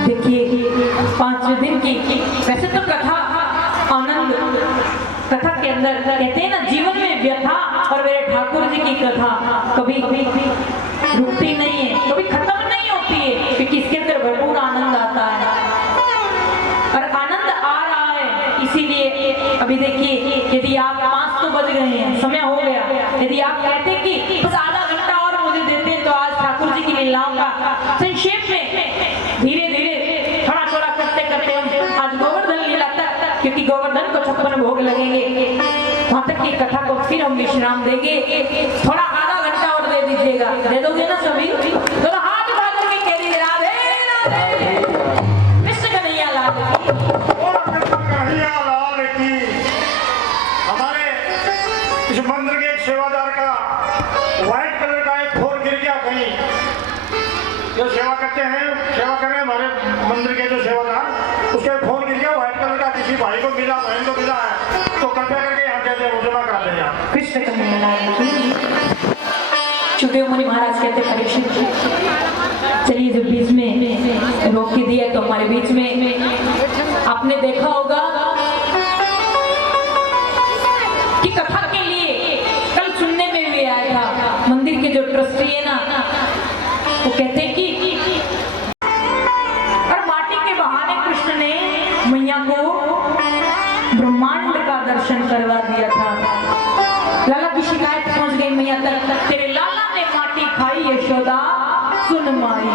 देखिए 5 दिन की वैसे तो कथा आनंद, कथा के अंदर कहते हैं ना, जीवन में व्यथा और मेरे ठाकुर जी की कथा कभी रुकती नहीं है, कभी खत्म नहीं होती है, क्योंकि इसके अंदर भरपूर आनंद आता है और आनंद आ रहा है। इसीलिए अभी देखिए, यदि आप 5 तो बज गए हैं, समय हो गया, यदि आप कहते कि बस आधा घंटा और मुझे देते हैं, तो आज ठाकुर जी की लीलाओं का संक्षेप में धीरे धीरे थोड़ा थोड़ा करते करते हम आज गोवर्धन क्योंकि गोवर्धन को 56 भोग लगेंगे। वहां तक की कथा को फिर हम विश्राम देंगे। थोड़ा आधा घंटा और दे दीजिएगा, दे दोगे ना सभी? तो हाथ उठा करके कह दीजिए राधे राधे, कृष्ण कन्हैया लाल की। और कृष्ण कन्हैया लाल की। हमारे इस मंदिर के एक सेवादार का व्हाइट कलर का एक फोन गिर गया कहीं। जो सेवा करते हैं, सेवा कर रहे हैं हमारे मंदिर के जो सेवादार, उसका फोन गिर गया व्हाइट कलर का, किसी भाई को मिला, बहन को मिला है, तो कृपया करके यहाँ कहते हैं जमा करा दें आप। कृष्ण कन्हैया लाल की। सुखदेव मुनि महाराज कहते परीक्षित, चलिए जो बीच में रोक के दिया तो हमारे बीच में आपने देखा होगा कि कथा के लिए कल सुनने में भी आया था। मंदिर के जो ट्रस्टी है ना, वो कहते हैं कि और माटी के बहाने कृष्ण ने मैया को ब्रह्मांड का दर्शन करवा दिया था। लाला की शिकायत पहुंच गई मैया तक, तेरे लाला ने माटी खाई यशोदा सुन माई।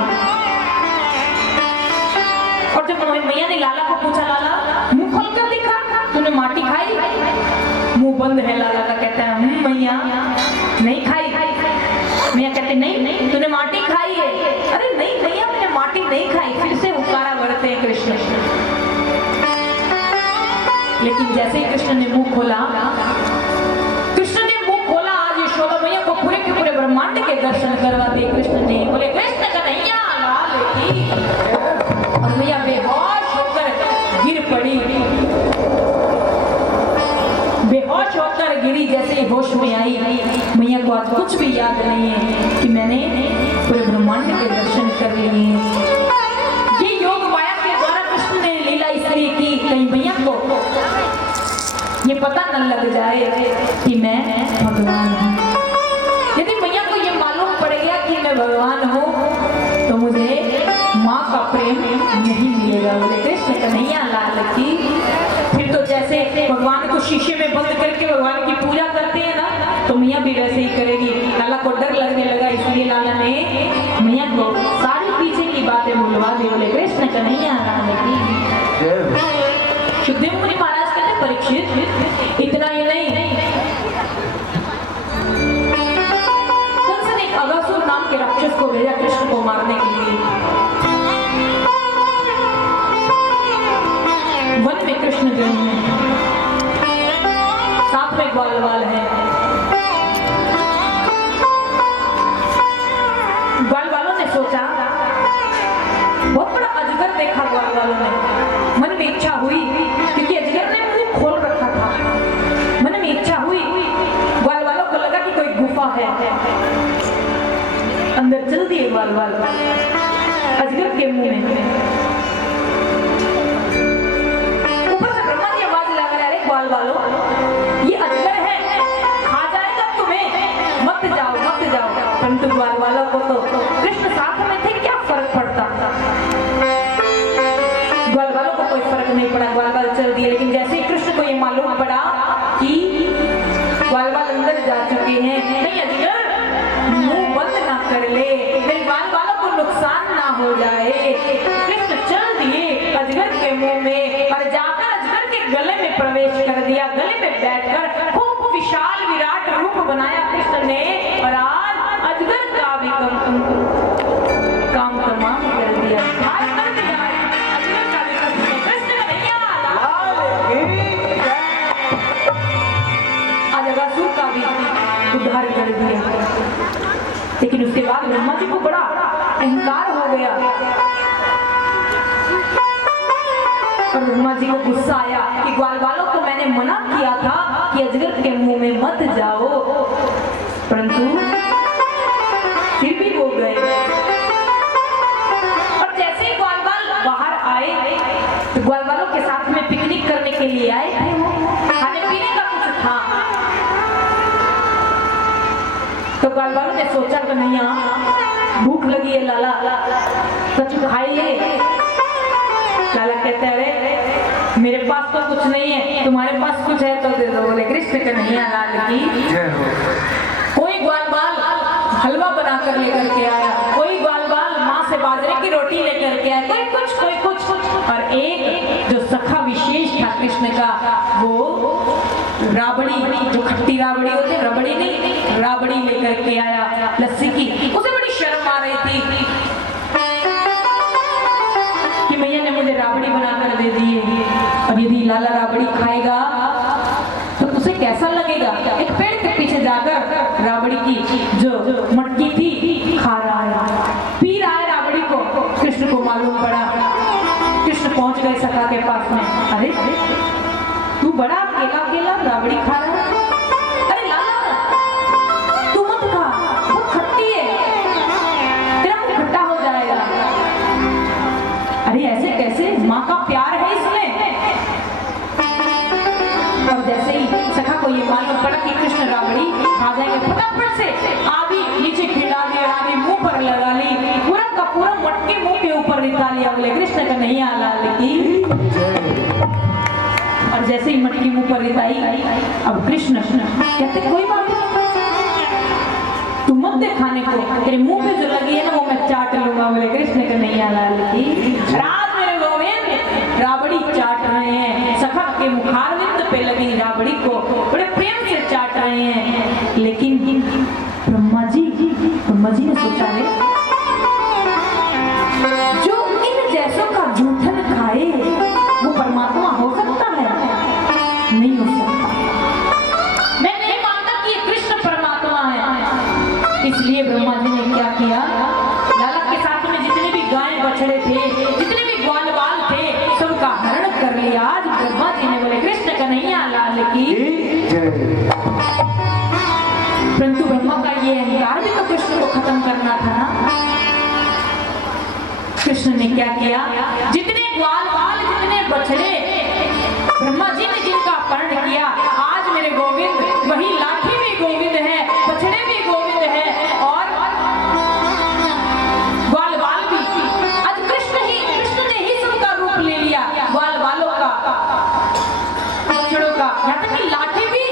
और जब मैया ने लाला को पूछा, लाला मुंह खोल कर दिखा, तूने माटी खाई? मुंह बंद है लाला का। कहता है मैया नहीं खाई। मैया कहते नहीं तूने माटी खाई है। अरे नहीं मैया मैंने माटी नहीं खाई। फिर से हुक्कारा भरते हैं कृष्ण। लेकिन जैसे ही कृष्ण ने मुंह खोला, आज यशोदा मैया को पूरे के पूरे ब्रह्मांड के दर्शन करवा दिए कृष्ण ने। बोले कृष्ण कन्हैया लाल की। और मैया बेहोश होकर गिर पड़ी। बेहोश होकर गिरी, जैसे ही होश में आई, मैया को आज कुछ भी याद नहीं है कि मैंने पूरे ब्रह्मांड के दर्शन कर लिए। ये योग माया के द्वारा कृष्ण ने लीला इसलिए की, कहीं मैया को ये पता न लग जाए कि मैं भगवान हूँ। यदि मैया को ये मालूम पड़ गया कि मैं भगवान हूँ तो मुझे माँ का प्रेम नहीं मिलेगा। बोले कृष्ण कन्हैया लाल की। फिर तो जैसे भगवान को शीशे में बंद करके भगवान की पूजा करते हैं ना, तो मैया भी वैसे ही करेगी। लाला को डर लगने लगा, इसलिए लाला ने मैया को सारी पीछे की बातें भुलवा दी। बोले कृष्ण कन्हैया लाल की। सुखदेव मुनि महाराज कहते परीक्षित, इतना ही नहीं, कंस ने एक अगासुर नाम के राक्षस को भेजा कृष्ण को मारने के लिए। वन में कृष्ण गए हैं, साथ में ग्वालवाल है। ग्वालवालों ने सोचा, बहुत बड़ा अजगर देखा ग्वालवालों ने। मन में इच्छा हुई, क्योंकि अजगर ने मुंह खोल रखा था। मन में इच्छा हुई, ग्वालवालों को लगा कि कोई गुफा है। अंदर चल दिए ग्वालवाल अजगर के मुंह में। ऊपर से ब्रह्मा जी आवाज लगा रहे, अरे ग्वालवालों ये अजगर है, खा जाएगा तुम्हें, मत जाओ मत जाओ। परंतु ग्वालवालों को तो कृष्ण साथ में थे, क्या फर्क पड़ता। ग्वालवालों को कोई फर्क नहीं पड़ा, ग्वालवाल चल दिए। लेकिन जैसे ही कृष्ण को ये मालूम पड़ा कि ग्वालवाल अंदर जा चुके हैं, नहीं अजगर मुंह बंद ना कर ले, मेरे ग्वालवालों को नुकसान ना हो जाए। कृष्ण चल दिए अजगर के मुंह में और जाकर अजगर के गले में प्रवेश कर दिया। गले में बैठकर खूब विशाल विराट रूप बनाया कृष्ण ने। और आज अजगर का भी काम तमाम कर दिया। अगासुर का भी उद्धार कर दिया। लेकिन उसके बाद ब्रह्मा जी को बड़ा अहंकार हो गया और ब्रह्मा जी को गुस्सा आया कि ग्वालवालों को मैंने मना किया था कि अजगर के मुंह में मत जाओ, परंतु फिर भी वो गए। और जैसे ही ग्वालवाल बाहर आए तो ग्वालवालों के साथ में पिकनिक करने के लिए आए थे, वो खाने पीने का कुछ था। तो ग्वालवालों ने सोचा कन्हैया भूख लगी है लाला, कुछ खाइए। लाला कहते हैं अरे मेरे पास तो कुछ नहीं है, तुम्हारे पास कुछ है तो दे दो। बोले कृष्ण कन्हैया लाल की। कोई ग्वालवाल हलवा बना कर लेकर के आया, कोई ग्वालवाल माँ से बाजरे की रोटी लेकर के आया, कोई कुछ। और एक जो सखा विशेष था कृष्ण का, मैया ने मुझे राबड़ी बनाकर दे दी है, और यदि लाला राबड़ी खाएगा तो उसे कैसा लगेगा? एक पेड़ के पीछे जाकर राबड़ी की जो मटकी थी खा रहा है, पी रहा है राबड़ी को। कृष्ण को मालूम पड़ा, कृष्ण पहुंच गए सखा के पास में। अरे तू बड़ा अकेला अकेला राबड़ी खा रहा है? अरे लाला तू मत खा, वो खट्टी है, तेरा मुंह खट्टा हो जाएगा। अरे ऐसे कैसे, माँ का प्यार है इसमें। और जैसे ही सखा को ये मालूम पड़ा कि कृष्ण राबड़ी खा जाएंगे, फटाफट से आधी नीचे खिला दी, आधी मुंह पर लगा ली, पूरा का पूरा मटके मुंह के ऊपर निकाल लिया। बोले कृष्ण का नहीं आला लेकिन। और जैसे ही मटकी मुंह पर रिताई, अब कृष्ण कहते कोई बात नहीं, तू मत दे खाने को, तेरे मुंह पे जो लगी है ना वो मैं चाट लूंगा। बोले कृष्ण का नहीं आला लेकिन। रात मेरे गोविंद राबड़ी चाट रहे हैं, सखा के मुखारविंद पे लगी राबड़ी को बड़े प्रेम से चाट रहे हैं। लेकिन ब्रह्मा जी ने सोचा है, जो इन जैसों का जूठन खाए वो परमात्मा हो सकता है? नहीं हो सकता। मैं नहीं मानता कि ये कृष्ण परमात्मा है। इसलिए ब्रह्मा जी ने क्या किया, लाला के साथ में जितने भी गाय बछड़े थे, जितने भी ग्वाल बाल थे, सबका हरण कर लिया। आज ब्रह्मा जी ने बोले कृष्ण कन्हैया लाल की। परंतु ब्रह्मा का ये अहंकार भी तो कृष्ण को खत्म करना था ना। कृष्ण ने क्या किया, जितने ग्वाल बाल, जितने बछड़े ब्रह्मा जी ने जिनका अपहरण किया, आज मेरे गोविंद वही लाठी भी गोविंद है, बछड़े भी गोविंद है, और ग्वाल बाल भी। आज कृष्ण ने ही सबका रूप ले लिया, ग्वाल बालों का, बछड़ों का, यहाँ तक कि लाठी भी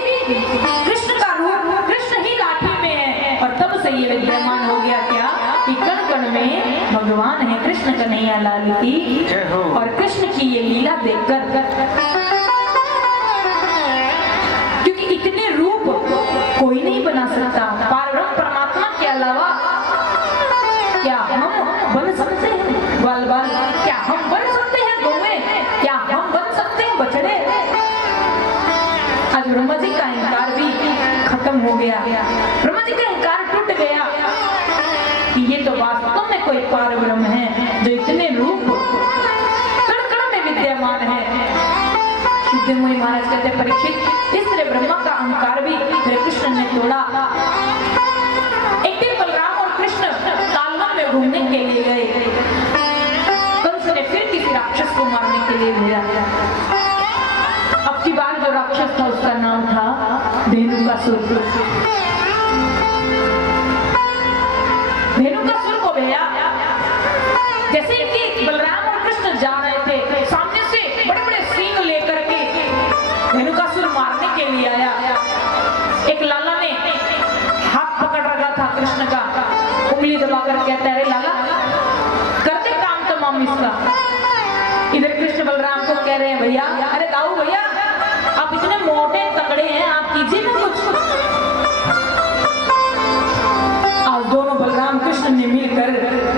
कृष्ण का रूप, कृष्ण ही लाठी में है। और तब से ये विद्यमान हो गया क्या कि कण कण में भगवान है कृष्ण कन्हैया लाल की। और कृष्ण की ये लीला देखकर, क्योंकि इतने रूप कोई नहीं बना सकता, पारब्रह्म परमात्मा के अलावा क्या हम बन सकते हैं ग्वाल बाल? क्या हम बन सकते हैं गौएं? क्या हम बन सकते हैं बछड़े? आज ब्रह्मा जी का अहंकार भी खत्म हो गया, ब्रह्मा जी का अहंकार टूट गया कि ये तो वास्तव में कोई पारब्रह्म है जो इतने रूप कण कण में विद्यमान है। शुद्ध मुनि महाराज कहते परीक्षित, इस तरह ब्रह्मा का अहंकार भी मेरे कृष्ण ने तोड़ा। एक दिन बलराम और कृष्ण कालवन में घूमने के लिए गए। कंस ने फिर किसी राक्षस को मारने के लिए भेजा। अब की बार जो राक्षस था उसका नाम था धेनुकासुर। धेनुकासुर को भेजा। जैसे कि बलराम और कृष्ण जा रहे थे, सामने से बड़े बड़े सींग लेकर के धेनुकासुर मारने के लिए आया। एक लाला ने हाथ पकड़ रखा था कृष्ण का, उंगली दबाकर कहता है, अरे लाला करते काम तमाम इसका। इधर कृष्ण बलराम को कह रहे हैं, भैया, अरे दाऊ भैया आप इतने मोटे तगड़े हैं, आप कीजिए ना कुछ। आज दोनों बलराम कृष्ण ने मिलकर,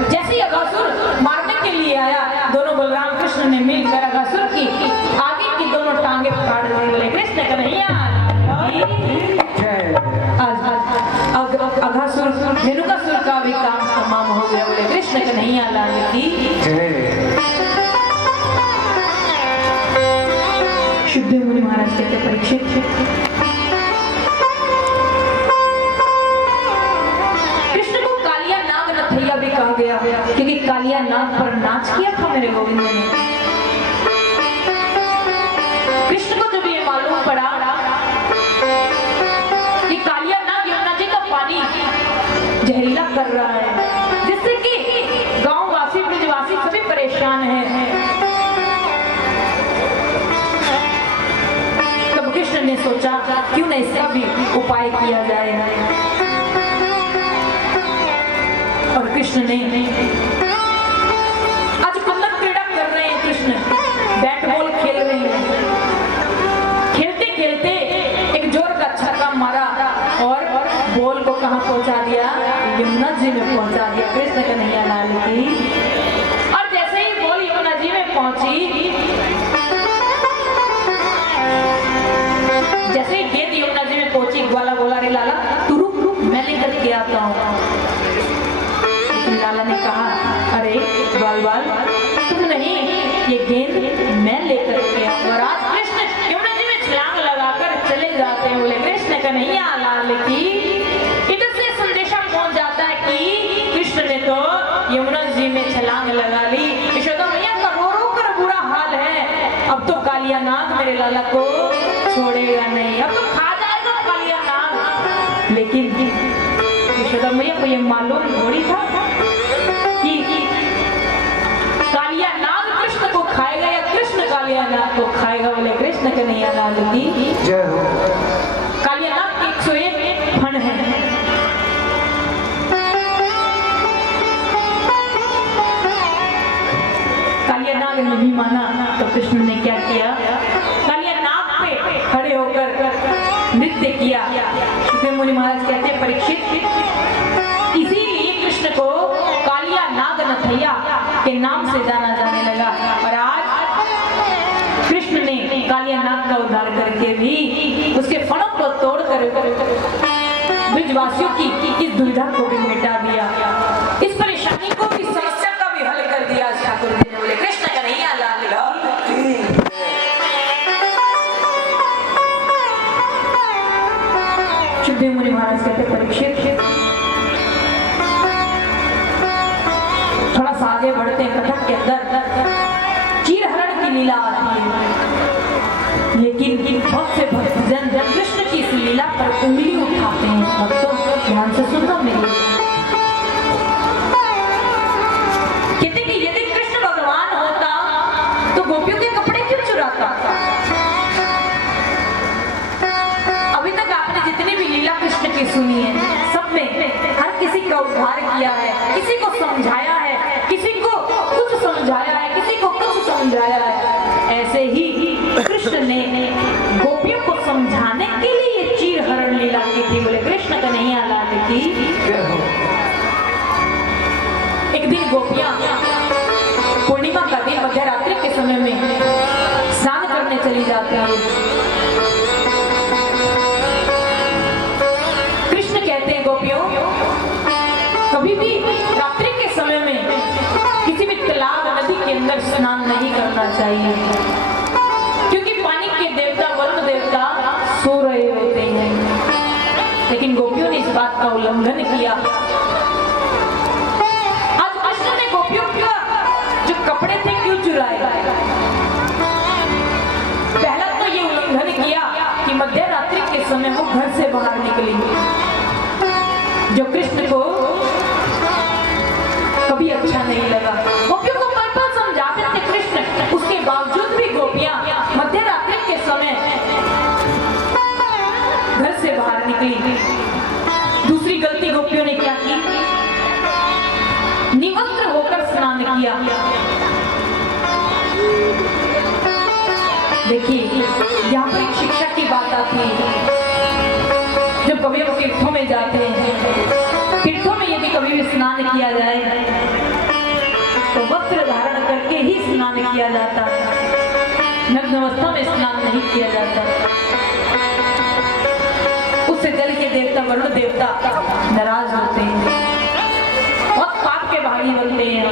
जैसे ही अघासुर मारने के लिए आया, दोनों बलराम कृष्ण ने मिलकर अघासुर की आगे की दोनों टांगे फाड़ दिए। कृष्ण कन्हैया आज अघासुर धेनुकासुर का भी काम तमाम हो गया। बोले कृष्ण कन्हैया लाल की। शुद्ध मुनि महाराज कहते परीक्षित, कृष्ण को कालिया नाग नथैया भी कहा गया, क्योंकि कालिया नाग पर नाच किया था मेरे गोविंद ने। कृष्ण को जब ये मालूम पड़ा कि कालिया नाग यमुना जी का पानी जहरीला कर रहा है, जिससे कि गांव वासी ब्रजवासी सभी परेशान हैं, तब कृष्ण ने सोचा क्यों न इसका भी उपाय किया जाए। और कृष्ण ने, आज कुंदन क्रीड़ा कर रहे हैं कृष्ण, बैट बॉल खेल रहे हैं, खेलते खेलते एक जोर का छक्का मारा और बॉल को कहां पहुंचा दिया, यमुना जी में पहुंचा दिया। कृष्ण कन्हैया लाल की। और जैसे ही बॉल यमुना जी में ये गेंद मैं लेकर के आऊं। और आज कृष्ण यमुना जी में छलांग लगाकर चले जाते हैं। बोले कृष्ण कन्हैया लाल की। इधर से संदेशा पहुंच जाता है कि कृष्ण ने तो यमुना जी में छलांग लगा ली। यशोदा मैया का रो रो कर बुरा हाल है। अब तो कालिया नाग मेरे लाला को छोड़ेगा नहीं, अब तो खा जाएगा कालिया नाग। लेकिन यशोदा मैया को ये मालूम थोड़ी था कि कालिया नाग कृष्ण को खाएगा या कृष्ण कालिया नाग को खाएगा। बोले कृष्ण कन्हैया लाल की जय हो। कालिया नाग 101 फण है। कालिया नाग नहीं माना तो कृष्ण ने क्या किया, कालिया नाग पे खड़े होकर नृत्य किया। सुखदेव मुनि महाराज कहते हैं परीक्षित इसीलिए कृष्ण को कालिया नाग नथैया के नाम से जाना जाने लगा। और आज कृष्ण ने कालिया नाग का उद्धार करके भी उसके फणों को तोड़कर ब्रजवासियों की इस दुविधा को भी मिटा दिया, इस परेशानी को भी, समस्या का भी हल कर दिया ठाकुर जी ने। बोले कृष्ण कन्हैया लाल की। सुखदेव मुनि महाराज कहते परीक्षित थोड़ा सा आगे बढ़ते हैं। कथक के अंदर चीरहरण की लीला आती है, लेकिन बहुत से भक्तजन जब कृष्ण की इस लीला पर उंगली उठाते हैं। भक्तों ध्यान से सुनो मेरी, कहते कि यदि कृष्ण भगवान होता तो गोपियों के कपड़े क्यों चुराता। अभी तक आपने जितनी भी लीला कृष्ण की सुनी है, सब में हर किसी का उद्धार किया है, किसी को समझाया है, किसी को कुछ समझाया है, किसी को कुछ समझाया है। ऐसे ही कृष्ण ने गोपियों को समझाने के लिए ये चीरहरण लीला की थी। बोले कृष्ण कन्हैया लाल की। एक दिन गोपियां पूर्णिमा का दिन मध्य रात्रि के समय में स्नान करने चली जाती हैं। कृष्ण कहते हैं गोपियों, कभी भी रात्रि के समय में किसी भी तालाब नदी के अंदर स्नान नहीं करना चाहिए, क्योंकि पानी के देवता वरुण देवता सो रहे होते हैं। लेकिन गोपियों ने इस बात का उल्लंघन किया। आज कृष्ण ने गोपियों का जो कपड़े थे क्यों चुराए। पहला तो ये उल्लंघन किया कि मध्य रात्रि के समय वो घर से बाहर निकली, जो कृष्ण को कभी अच्छा नहीं लगा। गोपियों को पल पल समझाते थे कृष्ण, उसके बावजूद भी गोपियां मध्य रात्रि के समय घर से बाहर निकली। दूसरी गलती गोपियों ने क्या की, निवस्त्र होकर स्नान किया। देखिए यहाँ पर एक शिक्षा की बात आती है। जब कभी हम तीर्थों में जाते हैं, तीर्थों में यदि कभी भी स्नान किया जाए तो वस्त्र धारण करके ही स्नान किया जाता है, नग्न अवस्था में स्नान नहीं किया जाता। उससे जल के देवता वरुण देवता नाराज होते हैं, बहुत पाप के भागी बनते हैं।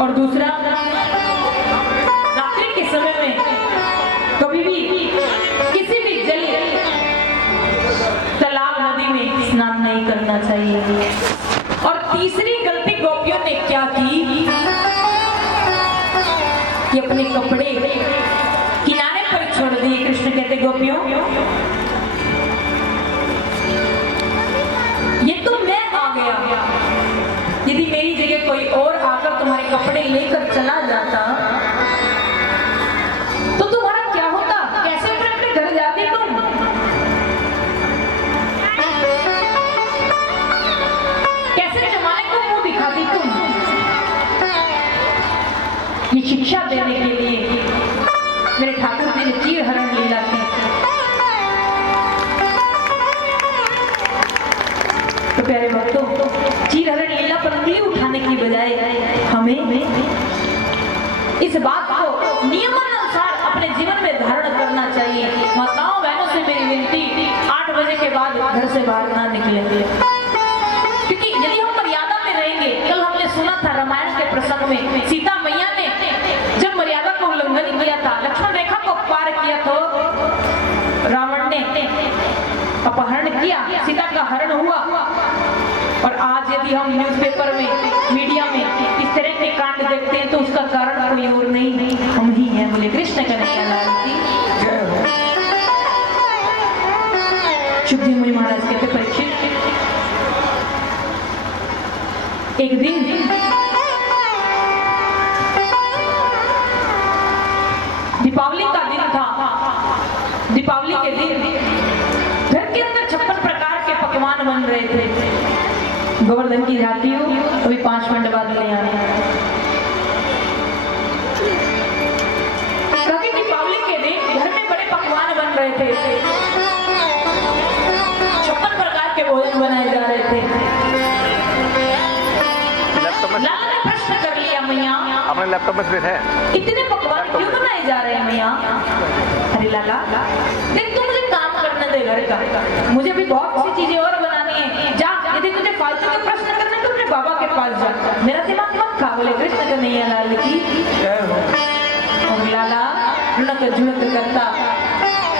और दूसरा, रात्रि के समय में कभी भी किसी भी जल तालाब नदी में स्नान नहीं करना चाहिए। और तीसरी गलती गोपियों ने क्या की कि अपने कपड़े किनारे पर छोड़ दिए। कृष्ण कहते गोपियों, ये तो मैं आ गया, यदि मेरी जगह कोई और आकर तुम्हारे कपड़े लेकर चला जाता तो तुम्हारा क्या होता, कैसे अपने घर जाते तुम। कैसे जमाने को मुंह दिखाती तुम। ये शिक्षा देने के लिए मेरे ठाकुर जी ने चीरहरण लीला की। तो प्यारे भक्तों, चीरहरण लीला पर उंगली उठाने की बजाय हमें इस बात को नियमानुसार अपने जीवन में धारण करना चाहिए। माताओं बहनों से मेरी विनती, 8 बजे के बाद घर से बाहर ना निकले, क्योंकि यदि हम मर्यादा में रहेंगे। कल हमने सुना था रामायण के प्रसंग में सीता मैया ने एक दिन दीपावली का दिन था। दीपावली के दिन घर के अंदर 56 प्रकार के पकवान बन रहे थे। गोवर्धन की जाती हो अभी 5 मिनट बाद ले आने। क्योंकि दीपावली के दिन घर में बड़े पकवान बन रहे थे। 56 प्रकार के भोजन बनाए जा रहे थे। लाला ने प्रश्न कर लिया, मैया अपने लैपटॉप में फिट है। इतने पकवान क्यों बनाए जा रहे हैं मैया? अरे लाला देख, तू मुझे काम करने दे घर का, मुझे भी बहुत सी चीजें और बनानी है। जा, यदि तुझे फालतू के प्रश्न करने तो अपने बाबा के पास जा, मेरा दिमाग मत खा। बोले कृष्ण कन्हैया लाल की। और लाला लुढ़क झुड़क करता,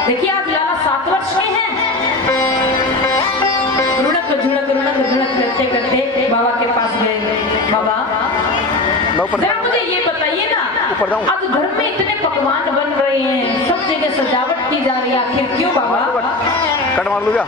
देखिए आज लाला 7 वर्ष के हैं। रुड़क झुड़क करते करते बाबा के पास गए। बाबा जरा मुझे ये बताइए ना, अब घर में इतने पकवान बन रहे हैं, सब जगह सजावट की जा रही है, आखिर क्यों बाबा? कट मार लूँ क्या?